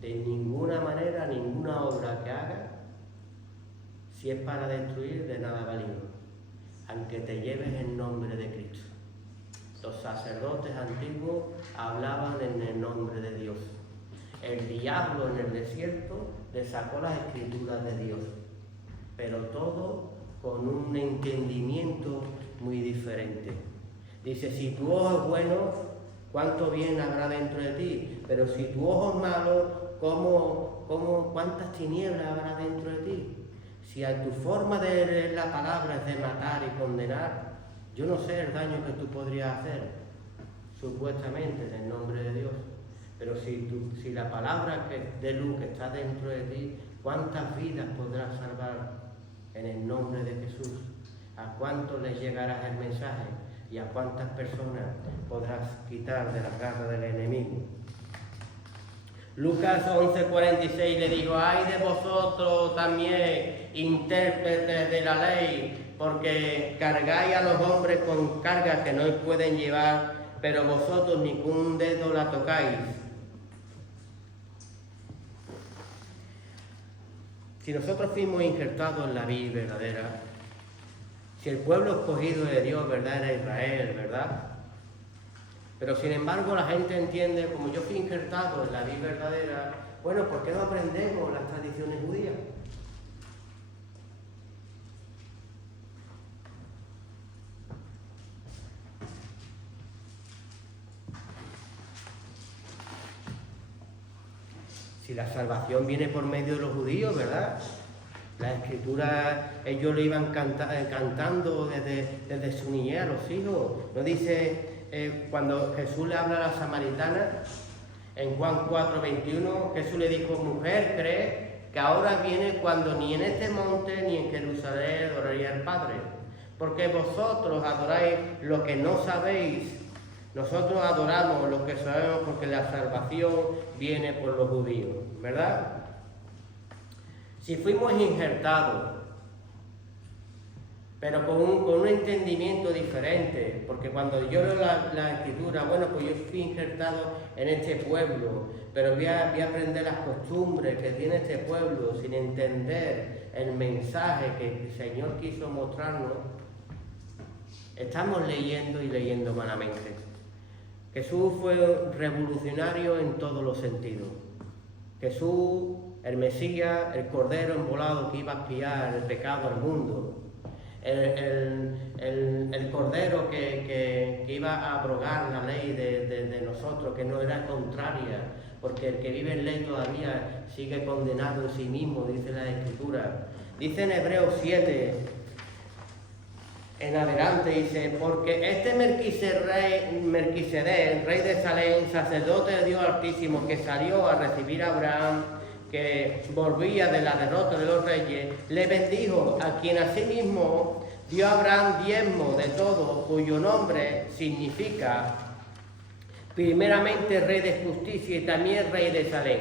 De ninguna manera, ninguna obra que hagas, si es para destruir, de nada vale, aunque te lleves en nombre de Cristo. Los sacerdotes antiguos hablaban en el nombre de Dios. El diablo en el desierto le sacó las escrituras de Dios, pero todo con un entendimiento muy diferente. Dice: si tu ojo es bueno, ¿cuánto bien habrá dentro de ti? Pero si tu ojo es malo, ¿cuántas tinieblas habrá dentro de ti? Si a tu forma de leer la palabra es de matar y condenar, yo no sé el daño que tú podrías hacer, supuestamente, en el nombre de Dios. Pero si la palabra de luz que está dentro de ti, ¿cuántas vidas podrás salvar en el nombre de Jesús? ¿A cuántos les llegará el mensaje? ¿Y a cuántas personas podrás quitar de las garras del enemigo? Lucas 11:46 le dijo: ay de vosotros también, intérpretes de la ley, porque cargáis a los hombres con cargas que no pueden llevar, pero vosotros ni con un dedo la tocáis. Si nosotros fuimos injertados en la vida verdadera, si el pueblo escogido de Dios, ¿verdad?, era Israel, ¿verdad? Pero sin embargo la gente entiende, como yo fui injertado en la vida verdadera, bueno, ¿por qué no aprendemos las tradiciones judías? Si la salvación viene por medio de los judíos, ¿verdad? La Escritura, ellos lo iban cantando desde su niñez a los hijos. ¿No dice cuando Jesús le habla a la samaritana, en Juan 4:21, Jesús le dijo: mujer, cree que ahora viene cuando ni en este monte ni en Jerusalén adoraría al Padre? Porque vosotros adoráis lo que no sabéis. Nosotros adoramos lo que sabemos, porque la salvación viene por los judíos, ¿verdad? Si fuimos injertados, pero con un entendimiento diferente, porque cuando yo leo la Escritura, bueno, pues yo fui injertado en este pueblo, pero voy a aprender las costumbres que tiene este pueblo sin entender el mensaje que el Señor quiso mostrarnos, estamos leyendo y leyendo malamente. Jesús fue revolucionario en todos los sentidos. Jesús, el Mesías, el Cordero envolado que iba a expiar el pecado al mundo. El Cordero que iba a abrogar la ley de nosotros, que no era contraria, porque el que vive en ley todavía sigue condenado en sí mismo, dice la Escritura. Dice en Hebreos 7, en adelante, dice: porque este Melquisedec, rey de Salem, sacerdote de Dios Altísimo, que salió a recibir a Abraham, que volvía de la derrota de los reyes, le bendijo, a quien asimismo dio a Abraham diezmo de todo, cuyo nombre significa primeramente rey de justicia y también rey de Salem.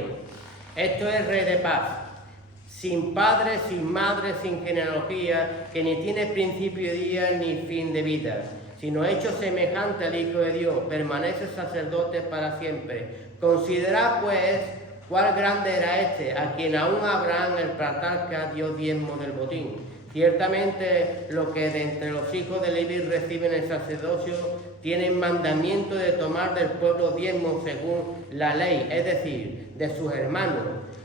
Esto es rey de paz, sin padre, sin madre, sin genealogía, que ni tiene principio de día ni fin de vida, sino hecho semejante al Hijo de Dios, permanece sacerdote para siempre. Considerad pues cuál grande era este, a quien aún Abraham el patriarca dio diezmo del botín. Ciertamente los que de entre los hijos de Leví reciben el sacerdocio tienen mandamiento de tomar del pueblo diezmo según la ley, es decir, de sus hermanos,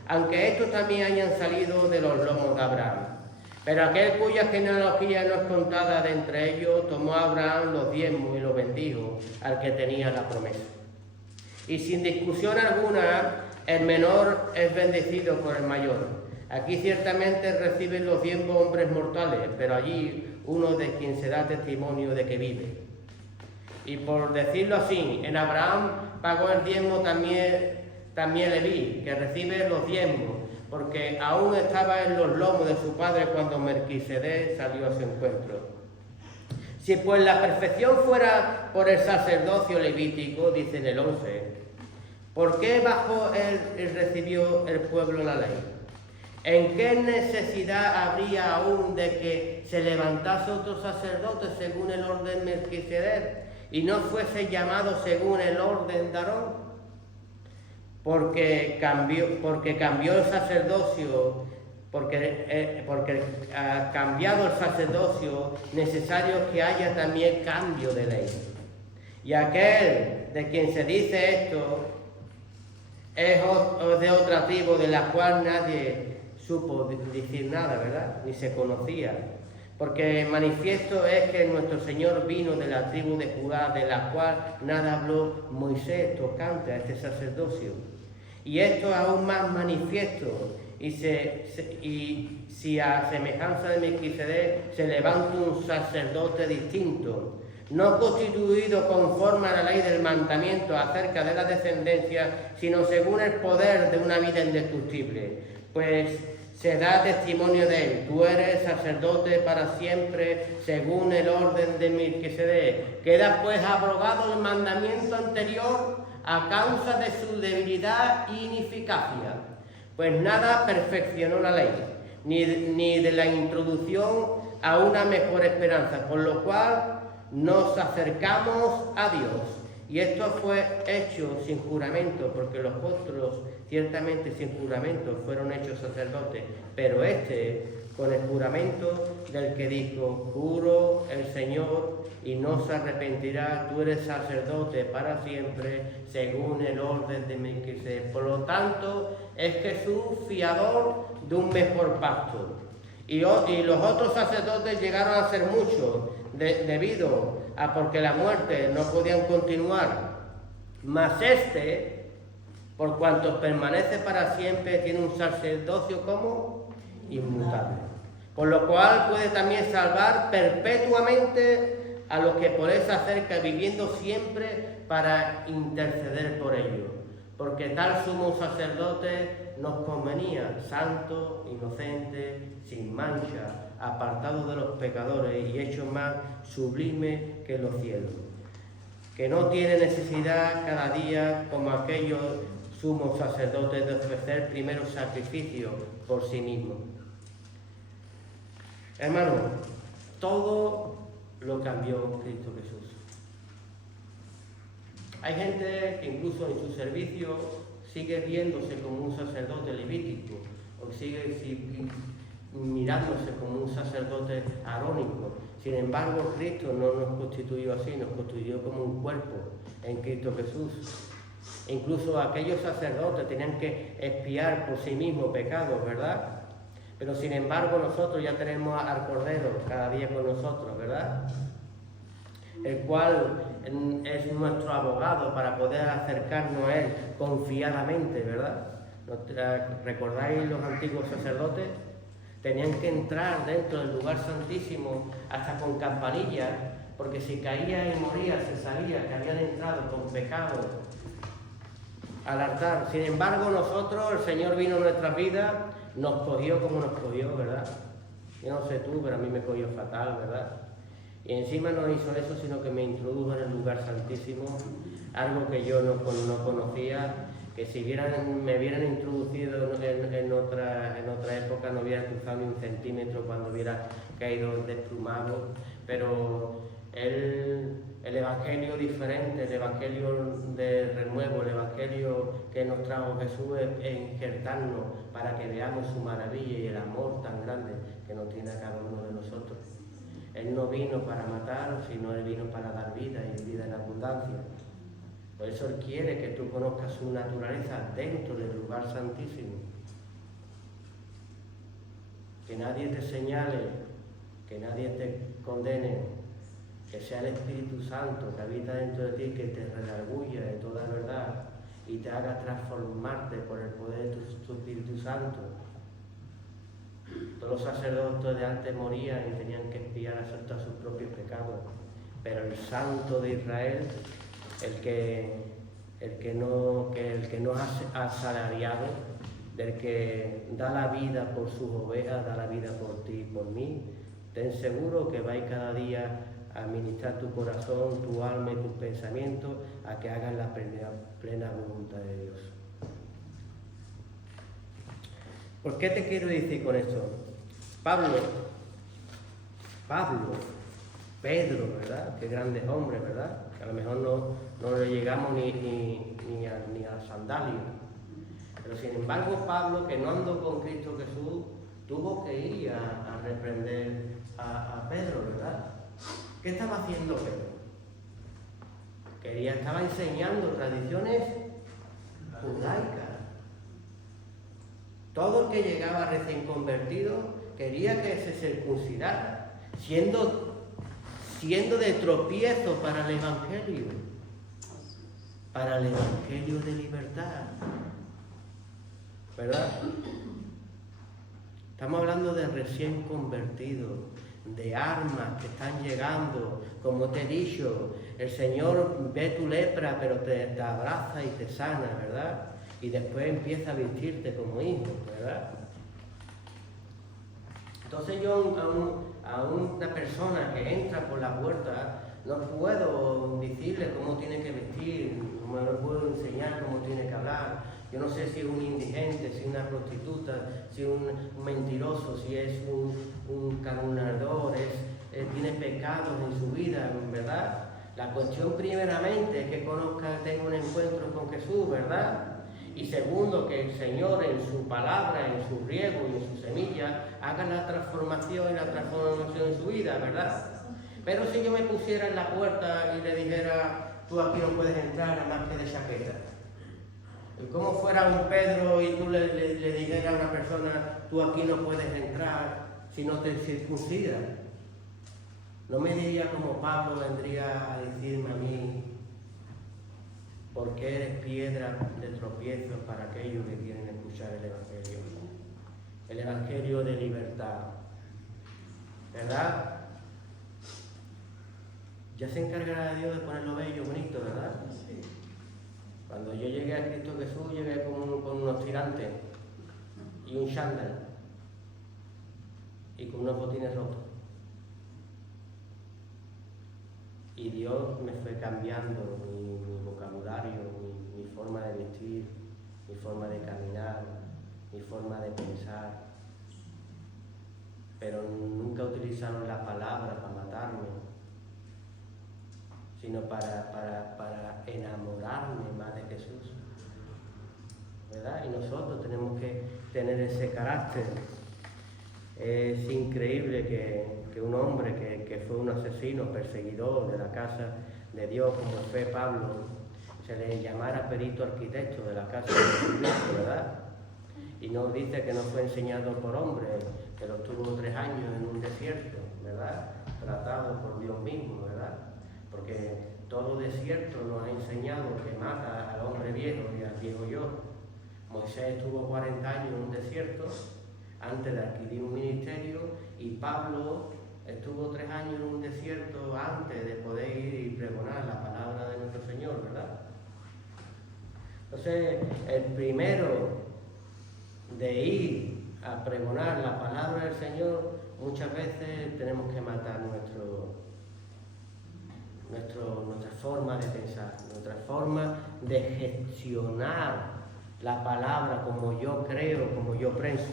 aunque estos también hayan salido de los lomos de Abraham. Pero aquel cuya genealogía no es contada de entre ellos, tomó a Abraham los diezmos y los bendijo al que tenía la promesa. Y sin discusión alguna, el menor es bendecido por el mayor. Aquí ciertamente reciben los diezmos hombres mortales, pero allí uno de quien se da testimonio de que vive. Y por decirlo así, en Abraham pagó el diezmo también Leví, que recibe los diezmos, porque aún estaba en los lomos de su padre cuando Melquisedec salió a su encuentro. Si pues la perfección fuera por el sacerdocio levítico, dice en el 11, ¿por qué bajo él recibió el pueblo la ley? ¿En qué necesidad habría aún de que se levantase otro sacerdote según el orden Melquisedec y no fuese llamado según el orden de Aarón? Porque cambió el sacerdocio, porque ha cambiado el sacerdocio, necesario que haya también cambio de ley. Y aquel de quien se dice esto es de otra tribu de la cual nadie supo decir nada, ¿verdad? Ni se conocía. Porque manifiesto es que nuestro Señor vino de la tribu de Judá, de la cual nada habló Moisés tocante a este sacerdocio. Y esto es aún más manifiesto, y si a semejanza de Melquisedec se levanta un sacerdote distinto, no constituido conforme a la ley del mandamiento acerca de la descendencia, sino según el poder de una vida indestructible. Pues se da testimonio de él. Tú eres sacerdote para siempre, según el orden de Melquisedec. Queda pues abrogado el mandamiento anterior a causa de su debilidad e ineficacia, pues nada perfeccionó la ley, ni de la introducción a una mejor esperanza, por lo cual nos acercamos a Dios. Y esto fue hecho sin juramento, porque los apóstoles ciertamente sin juramento fueron hechos sacerdotes, pero con el juramento del que dijo: juro el Señor y no se arrepentirá, tú eres sacerdote para siempre, según el orden de Melquisedec. Por lo tanto, es Jesús fiador de un mejor pacto. Y los otros sacerdotes llegaron a ser muchos, debido a porque la muerte no podían continuar. Mas por cuanto permanece para siempre, tiene un sacerdocio como inmutable. Por lo cual puede también salvar perpetuamente a los que por él se acercan, viviendo siempre para interceder por ellos. Porque tal sumo sacerdote nos convenía, santo, inocente, sin mancha, apartado de los pecadores y hecho más sublime que los cielos, que no tiene necesidad cada día, como aquellos sumos sacerdotes, de ofrecer primero sacrificio por sí mismo. Hermano, todo lo cambió Cristo Jesús. Hay gente que incluso en su servicio sigue viéndose como un sacerdote levítico, o sigue mirándose como un sacerdote arónico. Sin embargo, Cristo no nos constituyó así, nos constituyó como un cuerpo en Cristo Jesús. Incluso aquellos sacerdotes tenían que expiar por sí mismos pecados, ¿verdad? Pero sin embargo nosotros ya tenemos al Cordero cada día con nosotros, ¿verdad? El cual es nuestro abogado para poder acercarnos a Él confiadamente, ¿verdad? ¿Recordáis los antiguos sacerdotes? Tenían que entrar dentro del lugar santísimo hasta con campanillas, porque si caía y moría se sabía que habían entrado con pecado al altar. Sin embargo, nosotros, el Señor vino a nuestras vidas, nos cogió como nos cogió, ¿verdad? Yo no sé tú, pero a mí me cogió fatal, ¿verdad? Y encima no hizo eso, sino que me introdujo en el lugar santísimo, algo que yo no conocía, que si me hubieran introducido en otra época no hubiera cruzado ni un centímetro cuando hubiera caído desplumado. Pero el Evangelio diferente, el Evangelio de renuevo, el Evangelio que nos trajo Jesús es injertarnos para que veamos su maravilla y el amor tan grande que nos tiene a cada uno de nosotros. Él no vino para matar, sino Él vino para dar vida y vida en abundancia. Por eso Él quiere que tú conozcas su naturaleza dentro del lugar santísimo. Que nadie te señale, que nadie te condene, que sea el Espíritu Santo que habita dentro de ti, que te redarguya de toda verdad y te haga transformarte por el poder de tu Espíritu Santo. Todos los sacerdotes de antes morían y tenían que expiar acerca de sus propios pecados, pero el Santo de Israel, el que no ha asalariado, del que da la vida por sus ovejas, da la vida por ti y por mí, ten seguro que va a ir cada día a ministrar tu corazón, tu alma y tus pensamientos a que hagan la plena voluntad de Dios. ¿Por qué te quiero decir con esto? Pablo, Pedro, ¿verdad? Qué grandes hombres, ¿verdad? Que a lo mejor no le llegamos ni a sandalia. Pero sin embargo, Pablo, que no andó con Cristo Jesús, tuvo que ir a reprender a Pedro, ¿verdad? ¿Qué estaba haciendo Pedro? Estaba enseñando tradiciones judaicas. Todo el que llegaba recién convertido quería que se circuncidara, siendo de tropiezo para el Evangelio de libertad, ¿verdad? Estamos hablando de recién convertidos, de armas que están llegando. Como te he dicho, el Señor ve tu lepra, pero te abraza y te sana, ¿verdad? Y después empieza a vestirte como hijo, ¿verdad? Entonces yo a una persona que entra por la puerta no puedo decirle cómo tiene que vestir, no puedo enseñar cómo tiene que hablar. Yo no sé si es un indigente, si es una prostituta, si es un mentiroso, si es un calumniador, tiene pecados en su vida, ¿verdad? La cuestión primeramente es que conozca, tenga un encuentro con Jesús, ¿verdad? Y segundo, que el Señor en su palabra, en su riego y en su semilla haga la transformación y la transformación en su vida, ¿verdad? Pero si yo me pusiera en la puerta y le dijera, tú aquí no puedes entrar nada más que de chaqueta. Como fuera un Pedro y tú le dijeras a una persona, tú aquí no puedes entrar si no te circuncidas. No me diría como Pablo vendría a decirme a mí, porque eres piedra de tropiezo para aquellos que quieren escuchar el Evangelio de libertad, ¿verdad? Ya se encargará Dios de ponerlo bello, bonito, ¿verdad? Sí. Cuando yo llegué a Cristo Jesús, llegué con unos tirantes y un chándal y con unos botines rotos. Y Dios me fue cambiando mi vocabulario, mi forma de vestir, mi forma de caminar, mi forma de pensar. Pero nunca utilizaron la palabra para matarme, sino para enamorarme más de Jesús, ¿verdad? Y nosotros tenemos que tener ese carácter. Es increíble que un hombre que fue un asesino, perseguidor de la casa de Dios, como fue Pablo, se le llamara perito arquitecto de la casa de Jesucristo, ¿verdad? Y nos dice que no fue enseñado por hombre, que lo tuvo 3 años en un desierto, ¿verdad? Tratado por Dios mismo, ¿verdad? Porque todo desierto nos ha enseñado que mata al hombre viejo y al viejo yo. Moisés estuvo 40 años en un desierto antes de adquirir un ministerio, y Pablo estuvo 3 años en un desierto antes de poder ir y pregonar la palabra de nuestro Señor, ¿verdad? Entonces, el primero de ir a pregonar la palabra del Señor, muchas veces tenemos que matar nuestra forma de pensar, nuestra forma de gestionar la palabra como yo creo, como yo pienso.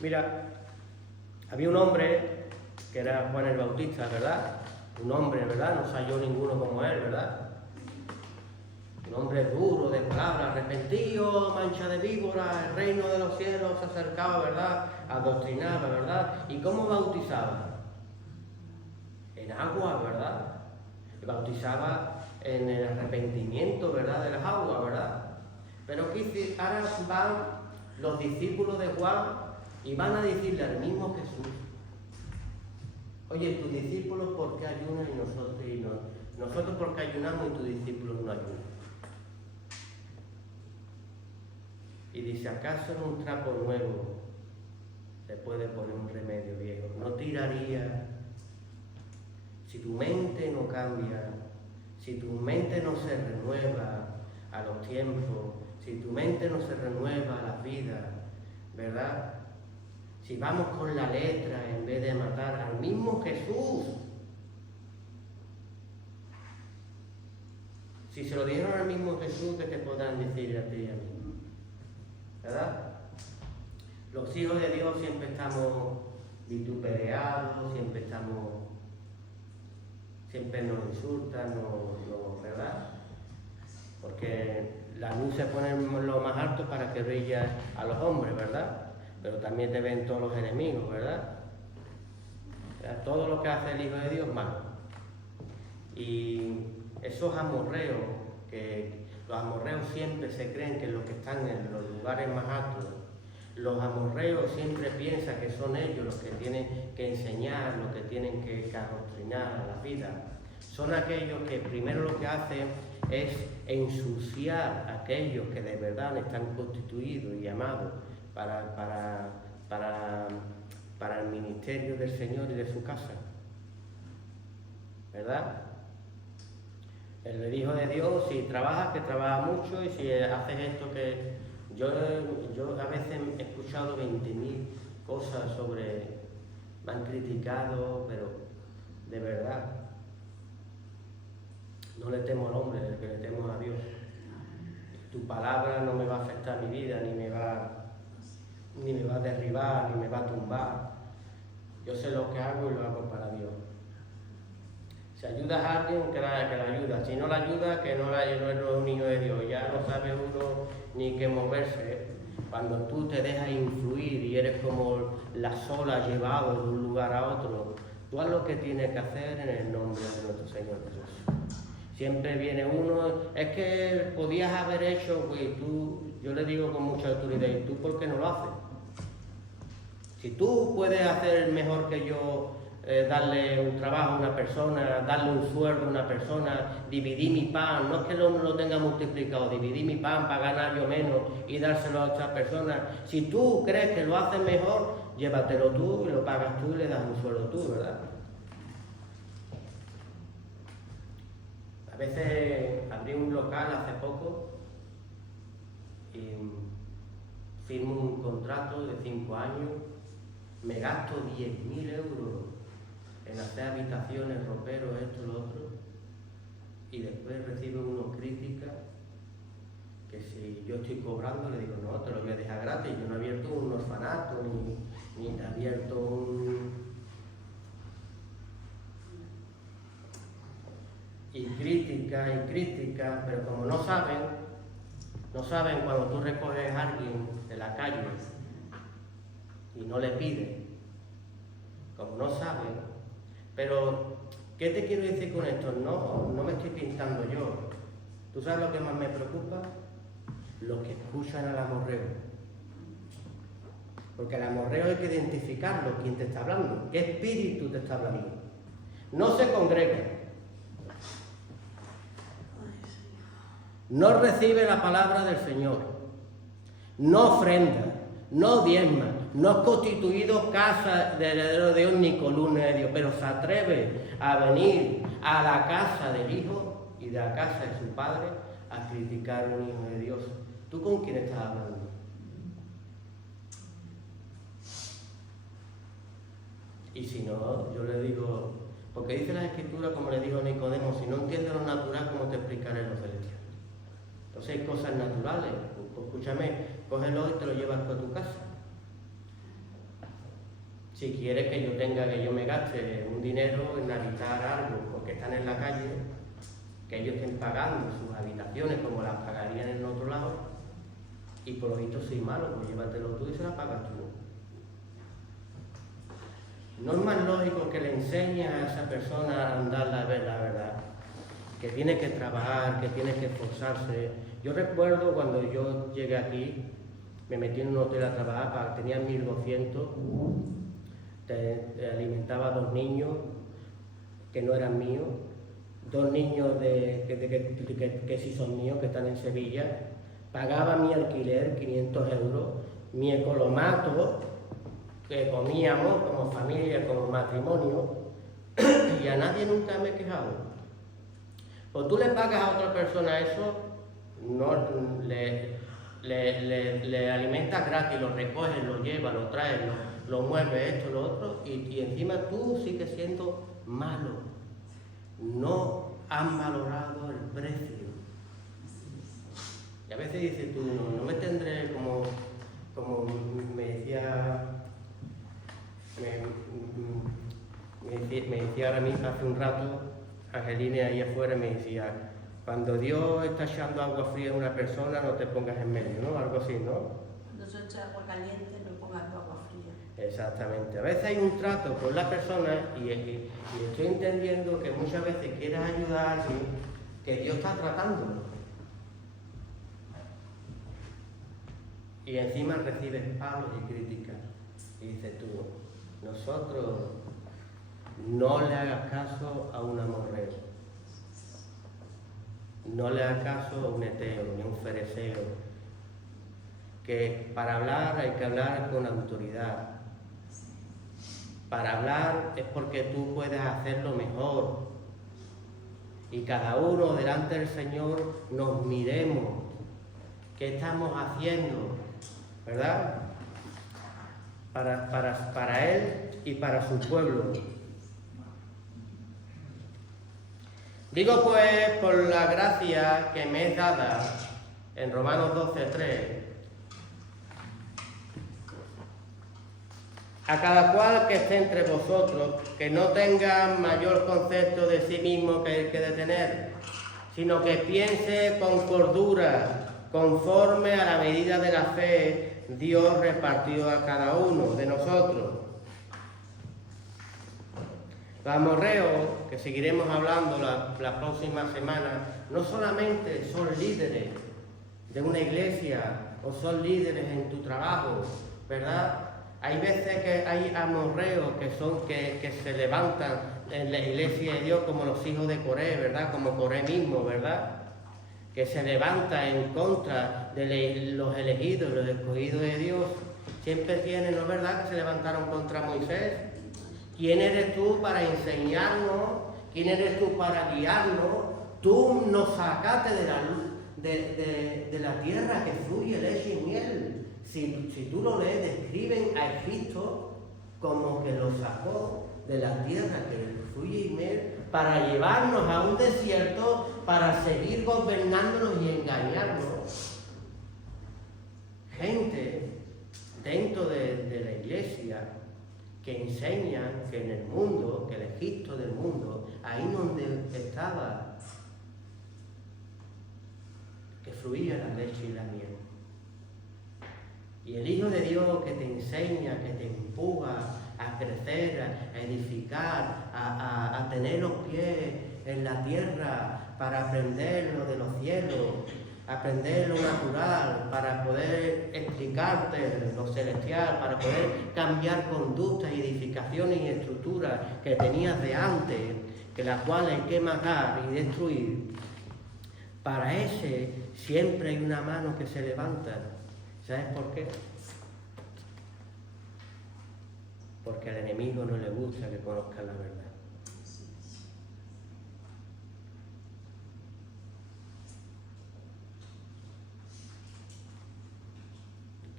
Mira, había un hombre que era Juan el Bautista, ¿verdad? Un hombre, ¿verdad? No se halló ninguno como él, ¿verdad? Un hombre duro, de palabra, arrepentido, mancha de víbora, el reino de los cielos se acercaba, ¿verdad? Adoctrinaba, ¿verdad? ¿Y cómo bautizaba? En agua, ¿verdad? Bautizaba en el arrepentimiento, ¿verdad? De las aguas, ¿verdad? Pero ahora van los discípulos de Juan y van a decirle al mismo Jesús, oye, tus discípulos ¿por qué ayunan y nosotros no? Nosotros ¿por qué ayunamos y tus discípulos no ayunan? Y dice, ¿acaso en un trapo nuevo se puede poner un remedio viejo? No tiraría. Si tu mente no cambia, si tu mente no se renueva a los tiempos, si tu mente no se renueva a la vida, ¿verdad? Si vamos con la letra en vez de matar al mismo Jesús, si se lo dieron al mismo Jesús, ¿qué te podrán decir a ti y a mí? ¿Verdad? Los hijos de Dios siempre estamos vituperados, siempre nos insultan, ¿verdad? Porque la luz se pone lo más alto para que brille a los hombres, ¿verdad? Pero también te ven todos los enemigos, ¿verdad? Todo lo que hace el Hijo de Dios es malo. Y esos amorreos, que los amorreos siempre se creen que los que están en los lugares más altos, los amorreos siempre piensan que son ellos los que tienen que enseñar, los que tienen que adoctrinar a la vida. Son aquellos que primero lo que hacen es ensuciar a aquellos que de verdad están constituidos y llamados para el ministerio del Señor y de su casa, ¿verdad? El Hijo de Dios, si trabajas, que trabaja mucho, y si haces esto, que Yo a veces he escuchado 20.000 cosas sobre... Me han criticado, pero de verdad, no le temo al hombre, el que le temo a Dios. Tu palabra no me va a afectar mi vida, ni me va a derribar, ni me va a tumbar. Yo sé lo que hago y lo hago para Dios. Si ayudas a alguien, que la ayuda. Si no la ayuda, que no es un niño de Dios. Ya no sabe uno ni qué moverse. Cuando tú te dejas influir y eres como la sola llevado de un lugar a otro, tú haz lo que tienes que hacer en el nombre de nuestro Señor Jesús. Siempre viene uno, es que podías haber hecho, pues tú, yo le digo con mucha autoridad, ¿y tú por qué no lo haces? Si tú puedes hacer mejor que yo, darle un trabajo a una persona, darle un sueldo a una persona, dividir mi pan, no es que lo tenga multiplicado, dividir mi pan para ganar yo menos y dárselo a otras personas. Si tú crees que lo haces mejor, llévatelo tú y lo pagas tú y le das un sueldo tú, ¿verdad? A veces abrí un local hace poco y firmo un contrato de 5 años, me gasto 10.000 euros en hacer habitaciones, roperos, esto, lo otro, y después recibo unos críticas que si yo estoy cobrando, le digo, no, te lo voy a dejar gratis, yo no he abierto un orfanato, ni he abierto un... Y crítica, pero como no saben cuando tú recoges a alguien de la calle y no le pides, como no saben. Pero, ¿qué te quiero decir con esto? No me estoy pintando yo. ¿Tú sabes lo que más me preocupa? Los que escuchan al amorreo. Porque el amorreo hay que identificarlo, quién te está hablando, qué espíritu te está hablando. No se congrega. No recibe la palabra del Señor. No ofrenda, no diezma. No es constituido casa de heredero de Dios ni columna de Dios, pero se atreve a venir a la casa del Hijo y de la casa de su Padre a criticar a un hijo de Dios. ¿Tú con quién estás hablando? Y si no, yo le digo, porque dice la Escritura, como le dijo Nicodemo, si no entiendes lo natural, ¿cómo te explicaré lo celestial? Entonces hay cosas naturales, pues escúchame, cógelo y te lo llevas tú a tu casa. Si quieres que yo me gaste un dinero en habitar algo, porque están en la calle, que ellos estén pagando sus habitaciones como las pagarían en otro lado, y por lo visto soy malo, pues llévatelo tú y se las pagas tú. No es más lógico que le enseñes a esa persona a andar la verdad, que tiene que trabajar, que tiene que esforzarse. Yo recuerdo cuando yo llegué aquí, me metí en un hotel a trabajar, tenía 1.200, alimentaba a 2 niños que no eran míos, 2 niños que sí son míos, que están en Sevilla, pagaba mi alquiler, 500 euros, mi ecolomato, que comíamos como familia, como matrimonio, y a nadie nunca me he quejado. O tú le pagas a otra persona eso, no le alimentas gratis, lo recoges, lo llevas, lo traes, lo mueves, esto, lo otro, y encima tú sigues siendo malo. No han valorado el precio. Y a veces dices tú, no me tendré como me decía ahora mismo hace un rato, Angelina ahí afuera me decía, cuando Dios está echando agua fría a una persona, no te pongas en medio, ¿no? Algo así, ¿no? Cuando se echa agua caliente, no pongas agua fría. Exactamente. A veces hay un trato con la persona y estoy entendiendo que muchas veces quieres ayudar a alguien que Dios está tratando. Y encima recibes palos y críticas. Y dices tú, nosotros no le hagas caso a un amorreo. No le hagas caso a un eteo ni a un fereceo. Que para hablar hay que hablar con autoridad. Para hablar es porque tú puedes hacerlo mejor. Y cada uno delante del Señor nos miremos. ¿Qué estamos haciendo? ¿Verdad? Para Él y para su pueblo. Digo pues, por la gracia que me es dada en Romanos 12:3, a cada cual que esté entre vosotros, que no tenga mayor concepto de sí mismo que el que de tener, sino que piense con cordura, conforme a la medida de la fe Dios repartió a cada uno de nosotros. Los amorreos, que seguiremos hablando la próxima semana, no solamente son líderes de una iglesia o son líderes en tu trabajo, ¿verdad? Hay veces que hay amorreos que se levantan en la iglesia de Dios, como los hijos de Coré, ¿verdad? Como Coré mismo, ¿verdad? Que se levanta en contra de los elegidos, los escogidos de Dios. Siempre tienen, ¿no es verdad?, que se levantaron contra Moisés. ¿Quién eres tú para enseñarnos? ¿Quién eres tú para guiarnos? Tú nos sacaste de la luz, de la tierra que fluye leche y miel. Si tú lo lees, describen a Egipto como que lo sacó de la tierra que fluye y miel para llevarnos a un desierto para seguir gobernándonos y engañarnos. Gente dentro de la iglesia que enseñan que en el mundo, que el Egipto del mundo, ahí donde estaba, que fluía la leche y la miel. Y el Hijo de Dios que te enseña, que te empuja a crecer, a edificar, a tener los pies en la tierra para aprender lo de los cielos, aprender lo natural, para poder explicarte lo celestial, para poder cambiar conductas, edificaciones y estructuras que tenías de antes, que las cuales hay que matar y destruir. Para ese siempre hay una mano que se levanta. ¿Sabes por qué? Porque al enemigo no le gusta que conozcan la verdad.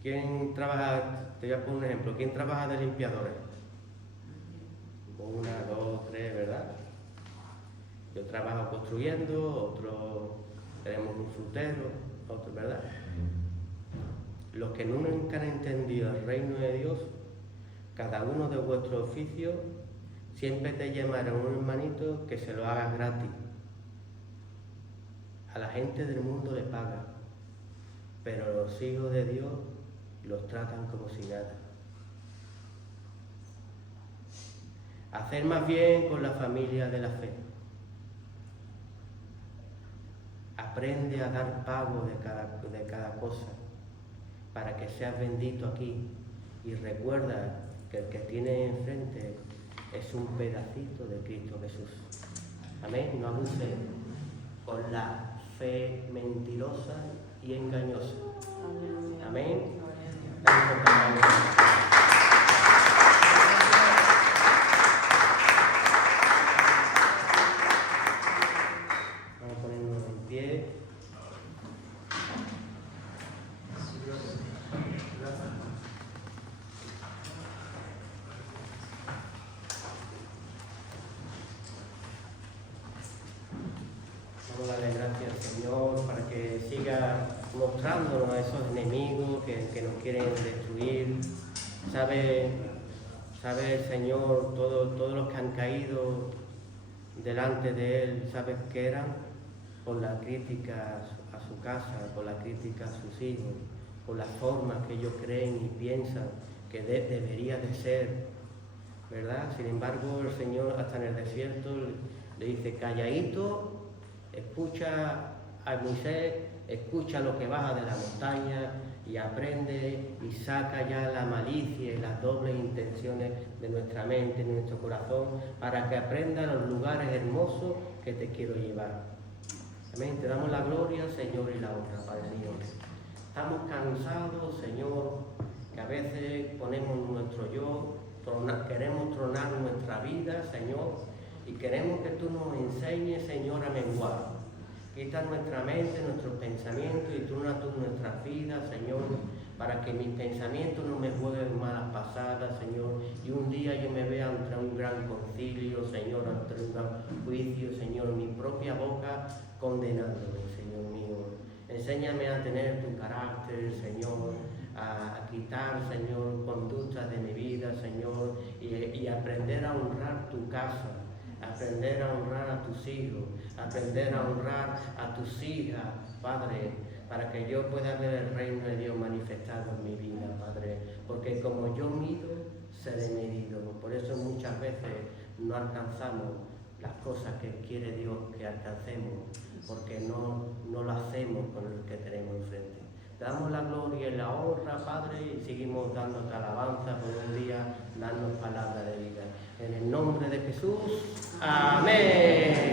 ¿Quién trabaja? Te voy a poner un ejemplo. ¿Quién trabaja de limpiadores? 1, 2, 3, ¿verdad? Yo trabajo construyendo, otro tenemos un frutero, otro, ¿verdad? Los que nunca han entendido el reino de Dios, cada uno de vuestros oficios, siempre te llamarán un hermanito que se lo hagas gratis. A la gente del mundo le pagan, pero los hijos de Dios los tratan como si nada. Hacer más bien con la familia de la fe. Aprende a dar pago de cada cosa, para que seas bendito aquí, y recuerda que el que tienes enfrente es un pedacito de Cristo Jesús. Amén. No abuses con la fe mentirosa y engañosa. Amén. Vamos a ponernos en pie. Vamos a darle gracias al Señor para que siga mostrándonos a esos enemigos que nos quieren destruir. Sabe el Señor todos los que han caído delante de Él, ¿sabe qué eran? Por la crítica a su casa, por la crítica a sus hijos, por las formas que ellos creen y piensan que debería de ser, ¿verdad? Sin embargo, el Señor hasta en el desierto le dice, calladito, escucha a Moisés, escucha lo que baja de la montaña y aprende y saca ya la malicia y las dobles intenciones de nuestra mente, de nuestro corazón, para que aprenda los lugares hermosos que te quiero llevar. Amén. Te damos la gloria, Señor, y la honra, Padre mío. Estamos cansados, Señor, que a veces ponemos nuestro yo, queremos tronar nuestra vida, Señor, y queremos que tú nos enseñes, Señor, a menguar. Quita nuestra mente, nuestros pensamientos y turna tú nuestras vidas, Señor, para que mis pensamientos no me jueguen malas pasadas, Señor, y un día yo me vea ante un gran concilio, Señor, ante un gran juicio, Señor, mi propia boca condenándome, Señor mío. Enséñame a tener tu carácter, Señor, a quitar, Señor, conductas de mi vida, Señor, y aprender a honrar tu casa, aprender a honrar a tus hijos, aprender a honrar a tus hijas, Padre, para que yo pueda ver el reino de Dios manifestado en mi vida, Padre, porque como yo mido, seré medido. Por eso muchas veces no alcanzamos las cosas que quiere Dios que alcancemos, porque no lo hacemos con el que tenemos enfrente. Te damos la gloria y la honra, Padre, y seguimos dándote alabanza por un día, darnos palabra de vida. En el nombre de Jesús, amén.